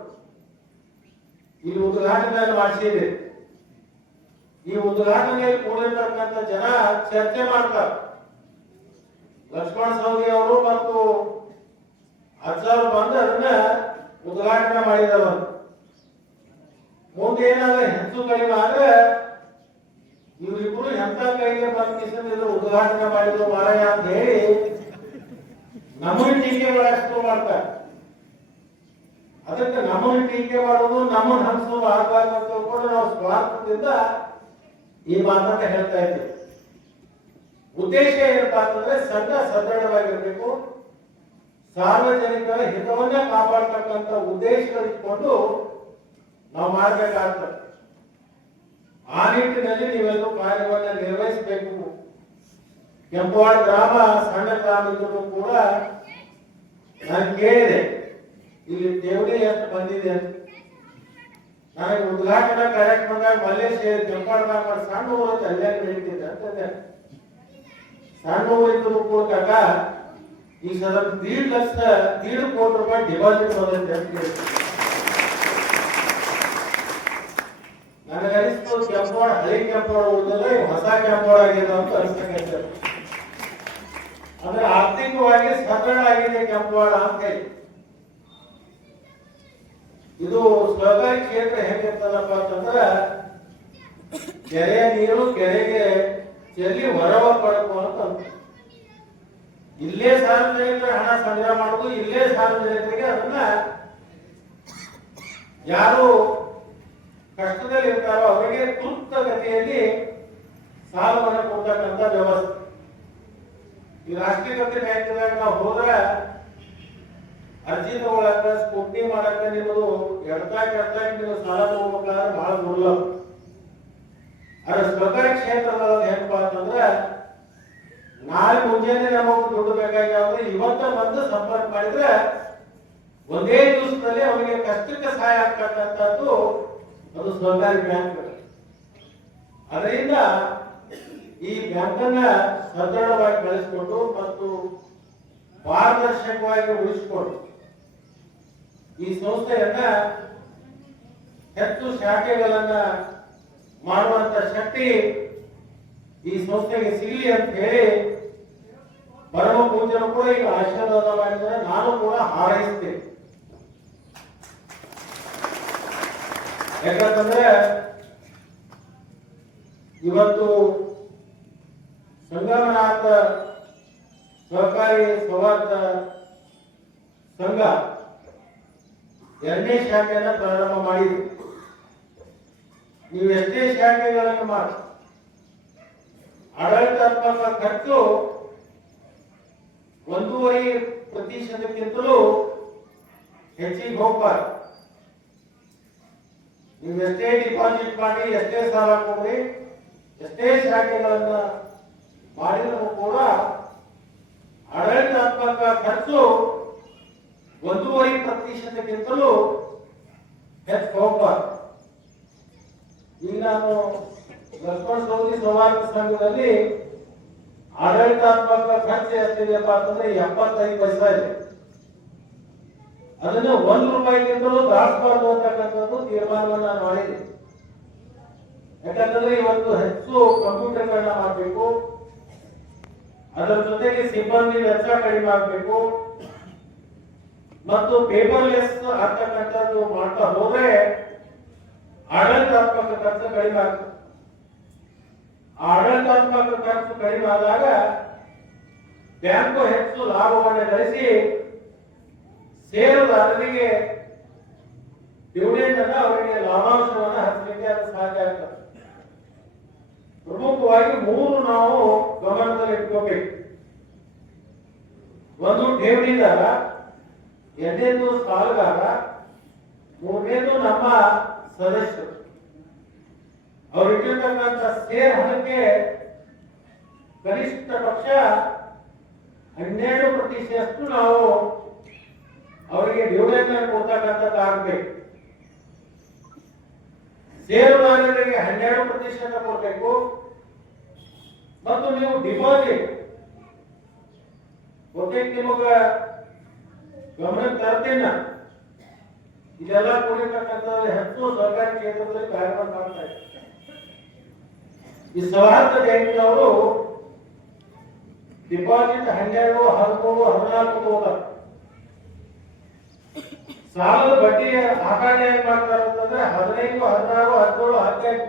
ಇಲ್ಲಿ ಉದ್ಘಾಟನೆ ಮಾಡಿಸಿದೆ. ಈ ಉದ್ಘಾಟನೆಯಲ್ಲಿ ಕೂಡಿರ್ತಕ್ಕಂಥ ಜನ ಚರ್ಚೆ ಮಾಡ್ತಾರೆ. ಲಕ್ಷ್ಮಣ ಸವದಿ ಅವರು ಮತ್ತು ಅಜ್ಜರು ಬಂದು ಅದನ್ನ ಉದ್ಘಾಟನೆ ಮಾಡಿದವರು. ಮುಂದೆ ಏನಾದ್ರೆ ಹೆಚ್ಚು ಕಡಿಮೆ ಆದ್ರೆ ಇವರಿಬ್ಬರು ಎಂತ ಕೈಗೆ ಬಂದು ಉದ್ಘಾಟನೆ ಮಾಡಿದ್ರು ಮಾರಾಯ ಅಂತ ಹೇಳಿ ನಮ್ಮನ್ನು ಟೀಕೆಗಳಷ್ಟು ಮಾಡ್ತಾರೆ. ಅದಕ್ಕೆ ನಮ್ಮನ್ನು ಟೀಕೆ ಮಾಡೋದು, ನಮ್ಮನ್ನು ಹಂಸೋದು ಆಗಬಾರ್ದು ಅಂತ ತಿಳ್ಕೊಂಡು ನಾವು ಸ್ವಾರ್ಥದಿಂದ ಈ ಮಾತನ್ನ ಹೇಳ್ತಾ ಇದ್ದೀವಿ. ಉದ್ದೇಶ ಏನಪ್ಪಾ ಅಂತಂದ್ರೆ ಸಂಘ ಸದೃಢವಾಗಿರ್ಬೇಕು, ಸಾರ್ವಜನಿಕರ ಹಿತವನ್ನ ಕಾಪಾಡ್ತಕ್ಕಂಥ ಉದ್ದೇಶಗಳಿಟ್ಕೊಂಡು ನಾವು ಮಾಡಬೇಕಾಗ್ತದೆ. ಆ ನಿಟ್ಟಿನಲ್ಲಿ ನೀವೆಲ್ಲರೂ ಕಾರ್ಯವನ್ನು ನಿರ್ವಹಿಸಬೇಕು. ಕೆಂಪವಾಡ ಗ್ರಾಮ ಸಣ್ಣ ಗ್ರಾಮ ಇದ್ರೂ ಕೂಡ ನಾನು ಕೇಳಿದೆ ಇಲ್ಲಿ ಠೇವಣಿ ಎಷ್ಟು ಬಂದಿದೆ ಅಂತ. ನನಗೆ ಉದ್ಘಾಟನಾ ಕಾರ್ಯಕ್ರಮದಾಗ ಮಲ್ಲೇಶ್ ಕೆಂಪವಾಡ ಗ್ರಾಮ ಸಣ್ಣ ಊರು ಅಲ್ಲೇ ನಡೀತಿದೆ ಅಂತಂದೆ. ಸಣ್ಣ ಊರು ಇದ್ರೂ ಕೂಡ ಕಾಕ ಈ ಸಲ 1.5 ಕೋಟಿ ರೂಪಾಯಿ ಡಿಪಾಸಿಟ್ ಬಂದೈತೆ ಅಂತ ಕೇಳಿ ನನಗೆ ಅನಿಸ್ತು ಕೆಂಪವಾಡ ಹಳಿ ಕೆಂಪವಾಡ ಉಳಿದಲ್ಲ ಹೊಸ ಕೆಂಪವಾಡ ಆಗಿದೆ ಅಂತ ಅನಿಸ್ತಕ್ಕಂಥ. ಅಂದ್ರೆ ಆರ್ಥಿಕವಾಗಿ ಸದೃಢ ಆಗಿದೆ ಕೆಂಪವಾಡ ಅಂತ ಹೇಳಿ. ಇದು ಸಹಕಾರಿ ಕ್ಷೇತ್ರ ಹೇಗಿರ್ತದಪ್ಪ ಅಂತಂದ್ರೆ ಕೆರೆಯ ನೀರು ಕೆರೆಗೆ ಚೆಲ್ಲಿ ಹೊರವ ಪಡಕು ಅಂತ. ಇಲ್ಲೇ ಸಾರ್ವಜನಿಕರ ಹಣ ಸಂಗ್ರಹ ಮಾಡುದು, ಇಲ್ಲೇ ಸಾರ್ವಜನಿಕರಿಗೆ ಅದನ್ನ ಯಾರು ಕಷ್ಟದಲ್ಲಿ ಇರ್ತಾರೋ ಅವರಿಗೆ ತುರ್ತ ಗತಿಯಲ್ಲಿ ಸಾಲವನ್ನು ಕೊಡ್ತಕ್ಕಂಥ ವ್ಯವಸ್ಥೆ. ಈ ರಾಷ್ಟ್ರೀಕೃತ ಬ್ಯಾಂಕ್ದಾಗ ನಾವು ಹೋದ್ರೆ ಅರ್ಜಿ ತಗೊಳಕ, ಸ್ಕೂಟಿ ಮಾಡಕ ನಿಮ್ಮದು ಎಡ್ತಾಕ್ ನೀವು ಸಾಲ ತಗೋಬೇಕಾದ್ರೆ ಬಹಳ ದುರ್ಲಭ. ಆದ್ರೆ ಸಹಕಾರಿ ಕ್ಷೇತ್ರದೊಳಗೆ ಹೆಂಗಪ್ಪ ಅಂತಂದ್ರೆ ನಾಳೆ ಮುಂಜಾನೆ ನಮಗೆ ದುಡ್ಡು ಬೇಕಾಗ್ಯಾವ್ರೆ ಇವತ್ತ ಬಂದು ಸಂಪರ್ಕ ಮಾಡಿದ್ರೆ ಒಂದೇ ದಿವಸದಲ್ಲಿ ಅವನಿಗೆ ಕಷ್ಟಕ್ಕೆ ಸಹಾಯ ಆಗ್ತಕ್ಕಂಥದ್ದು ಅದು ಸರ್ಕಾರಿ ಬ್ಯಾಂಕ್. ಅದರಿಂದ ಈ ಬ್ಯಾಂಕನ್ನ ಸದೃಢವಾಗಿ ಬೆಳೆಸಿಕೊಂಡು ಮತ್ತು ಪಾರದರ್ಶಕವಾಗಿ ಉಳಿಸಿಕೊಂಡು ಈ ಸಂಸ್ಥೆಯನ್ನ ಹೆಚ್ಚು ಶಾಖೆಗಳನ್ನ ಮಾಡುವಂತ ಶಕ್ತಿ ಈ ಸಂಸ್ಥೆಗೆ ಸಿಗಲಿ ಅಂತ ಹೇಳಿ ಪರಮ ಪೂಜ್ಯರು ಕೂಡ ಈಗ ಆಶೀರ್ವಾದ ಮಾಡಿದರೆ ನಾನು ಕೂಡ ಹಾರೈಸ್ತೇನೆ. ಯಾಕಂತಂದ್ರೆ ಇವತ್ತು ಸಂಗಮನಾಥ ಸಹಕಾರಿ ಸೌಹಾರ್ದ ಸಂಘ 2ನೇ ಶಾಖೆಯನ್ನ ಪ್ರಾರಂಭ ಮಾಡಿದೆ. ನೀವು ಎಷ್ಟೇ ಶಾಖೆಗಳನ್ನು ಮಾಡಿ ಆಡಳಿತಾತ್ಮಕ ಖರ್ಚು 1.5% ಹೆಚ್ಚಿಗೆ ಹೋಗ್ಬಾರ್ದು. ನೀವು ಎಷ್ಟೇ ಡಿಪಾಸಿಟ್ ಮಾಡಿ, ಎಷ್ಟೇ ಸಾಲ ಕೊಡಿ, ಎಷ್ಟೇ ಶಾಖೆಗಳನ್ನ ಮಾಡಿದರೂ ಕೂಡ ಆಡಳಿತಾತ್ಮಕ ಖರ್ಚು 1.5%ಗಿಂತಲೂ ಹೆಚ್ಚು ಹೋಗ್ಬಾರ್ದು. ಈಗ ನಾನು ಲಕ್ಷ್ಮಣ ಸವದಿ ಸೌಹಾರ್ದ ಸಂಘದಲ್ಲಿ ಆಡಳಿತಾತ್ಮಕ ಖರ್ಚು ಎಷ್ಟಿದೆಯಪ್ಪ ಅಂತಂದ್ರೆ 75 ಪೈಸಾ ಇದೆ. ಅದನ್ನು 1 ರೂಪಾಯಿಗಿಂತಲೂ ದಾಟಿಸಬಾರ್ದು ಅಂತಕ್ಕಂಥದ್ದು ತೀರ್ಮಾನವನ್ನ ನಾನು ಮಾಡಿದೆ. ಯಾಕಂತಂದ್ರೆ ಇವತ್ತು ಹೆಚ್ಚು ಕಂಪ್ಯೂಟರ್ಗಳನ್ನ ಮಾಡಬೇಕು, ಅದರ ಜೊತೆಗೆ ಸಿಬ್ಬಂದಿ ವೆಚ್ಚ ಕಡಿಮೆ ಆಗಬೇಕು ಮತ್ತು ಪೇಪರ್ಲೆಸ್ ಆಗ್ತಕ್ಕಂಥದ್ದು ಮಾಡ್ತಾ ಹೋದ್ರೆ ಆಡಳಿತಾತ್ಮಕ ಖರ್ಚು ಕಡಿಮೆ ಆಗ್ತದೆ. ಆಡಳಿತಾತ್ಮಕ ಖರ್ಚು ಕಡಿಮೆ ಆದಾಗ ಬ್ಯಾಂಕು ಹೆಚ್ಚು ಲಾಭವನ್ನು ಗಳಿಸಿ ಷೇರುದಾರರಿಗೆ ಡಿವಿಡೆಂಡ್ ಅನ್ನ ಅವರಿಗೆ ಲಾಭಾಂಶವನ್ನು ಹಂಚಲಿಕ್ಕೆ ಅದು ಸಾಧ್ಯ ಆಗ್ತದೆ. ಪ್ರಮುಖವಾಗಿ 3 ನಾವು ಗಮನದಲ್ಲಿ ಇಟ್ಕೋಬೇಕು. ಒಂದು ಠೇವಣಿದಾರ, 2ನೇದು ಸಾಲಗಾರ, 3ನೇದು ನಮ್ಮ ಸದಸ್ಯರು. ಅವರಿಟ್ಟಿರ್ತಕ್ಕಂಥ ಷೇರ್ ಹಣಕ್ಕೆ ಕನಿಷ್ಠ ಪಕ್ಷ 12% ನಾವು ಅವರಿಗೆ ಡಿವಿಡೆಂಡ್ ಕೊಡ್ತಕ್ಕಂಥದ್ದು ಆಗಬೇಕು. ಷೇರುದಾರರಿಗೆ 12% ಕೊಡಬೇಕು ಮತ್ತು ನೀವು ಡಿಪಾಸಿಟ್ ಕೊಡ್ಲಿಕ್ಕೆ ನಿಮಗ ಗಮನಕ್ಕೆ ತರ್ತೀನ. ಇದೆಲ್ಲ ಕೊಡಿರ್ತಕ್ಕಂಥದ್ದು ಹೆಚ್ಚು ಸರ್ಕಾರಿ ಕ್ಷೇತ್ರದಲ್ಲಿ ಕಾರ್ಯಕ್ರಮ ಮಾಡ್ತಾ ಇದ್ದಾರೆ. ಈ ಸೌಹಾರ್ದ ಬ್ಯಾಂಕಿನವರು ಡಿಪಾಸಿಟ್ 12, 13, 14 ತಗೋತಾರೆ. ಸಾಲದ ಬಡ್ಡಿ ಆಕಾರಣ ಏನ್ ಮಾಡ್ತಾರೆ ಅಂತಂದ್ರೆ 15, 16, 17, 18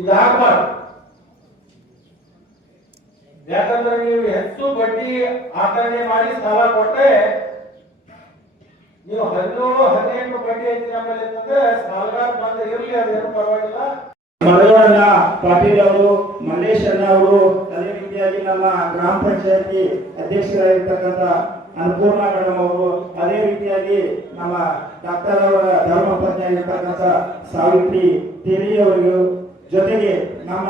ಇದಾಗಬಾರ್ದು. ಯಾಕಂದ್ರೆ ನೀವು ಹೆಚ್ಚು ಬಡ್ಡಿ ಆಕರಣೆ ಮಾಡಿ ಸಾಲ ಕೊಟ್ರೆ ನೀವು 17, 18 ಬಡ್ಡಿ ಐತಿ ನಮ್ಮಲ್ಲಿ ಅಂತಂದ್ರೆ ಸಾಲಗಾರ ಬಂದ ಇರಲಿ, ಅದೇನು ಪರವಾಗಿಲ್ಲ. ಮರಳಣ್ಣ ಪಾಟೀಲ್ ಅವರು, ಮಲ್ಲೇಶ್ ಅಣ್ಣ ಅವರು, ಅದೇ ರೀತಿಯಾಗಿ ನಮ್ಮ ಗ್ರಾಮ ಪಂಚಾಯತಿ ಅಧ್ಯಕ್ಷರಾಗಿರ್ತಕ್ಕಂಥ ಅನ್ನಪೂರ್ಣ ಮೇಡಮ್ ಅವರು, ಅದೇ ರೀತಿಯಾಗಿ ನಮ್ಮ ಡಾಕ್ಟರ್ ಅವರ ಧರ್ಮ ಪತ್ನಿ ಆಗಿರ್ತಕ್ಕಂಥ ಸಾವಿತ್ರಿ ತೇಲಿ ಅವರಿಗೂ, ಜೊತೆಗೆ ನಮ್ಮ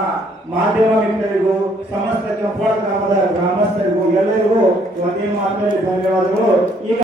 ಮಾಧ್ಯಮ ಮಿತ್ರರಿಗೂ, ಸಮಸ್ತ ಕೆಂಪೋಳ ಗ್ರಾಮದ ಗ್ರಾಮಸ್ಥರಿಗೂ ಎಲ್ಲರಿಗೂ ಒಂದೇ ಮಾತಲ್ಲಿ ಧನ್ಯವಾದಗಳು. ಈಗ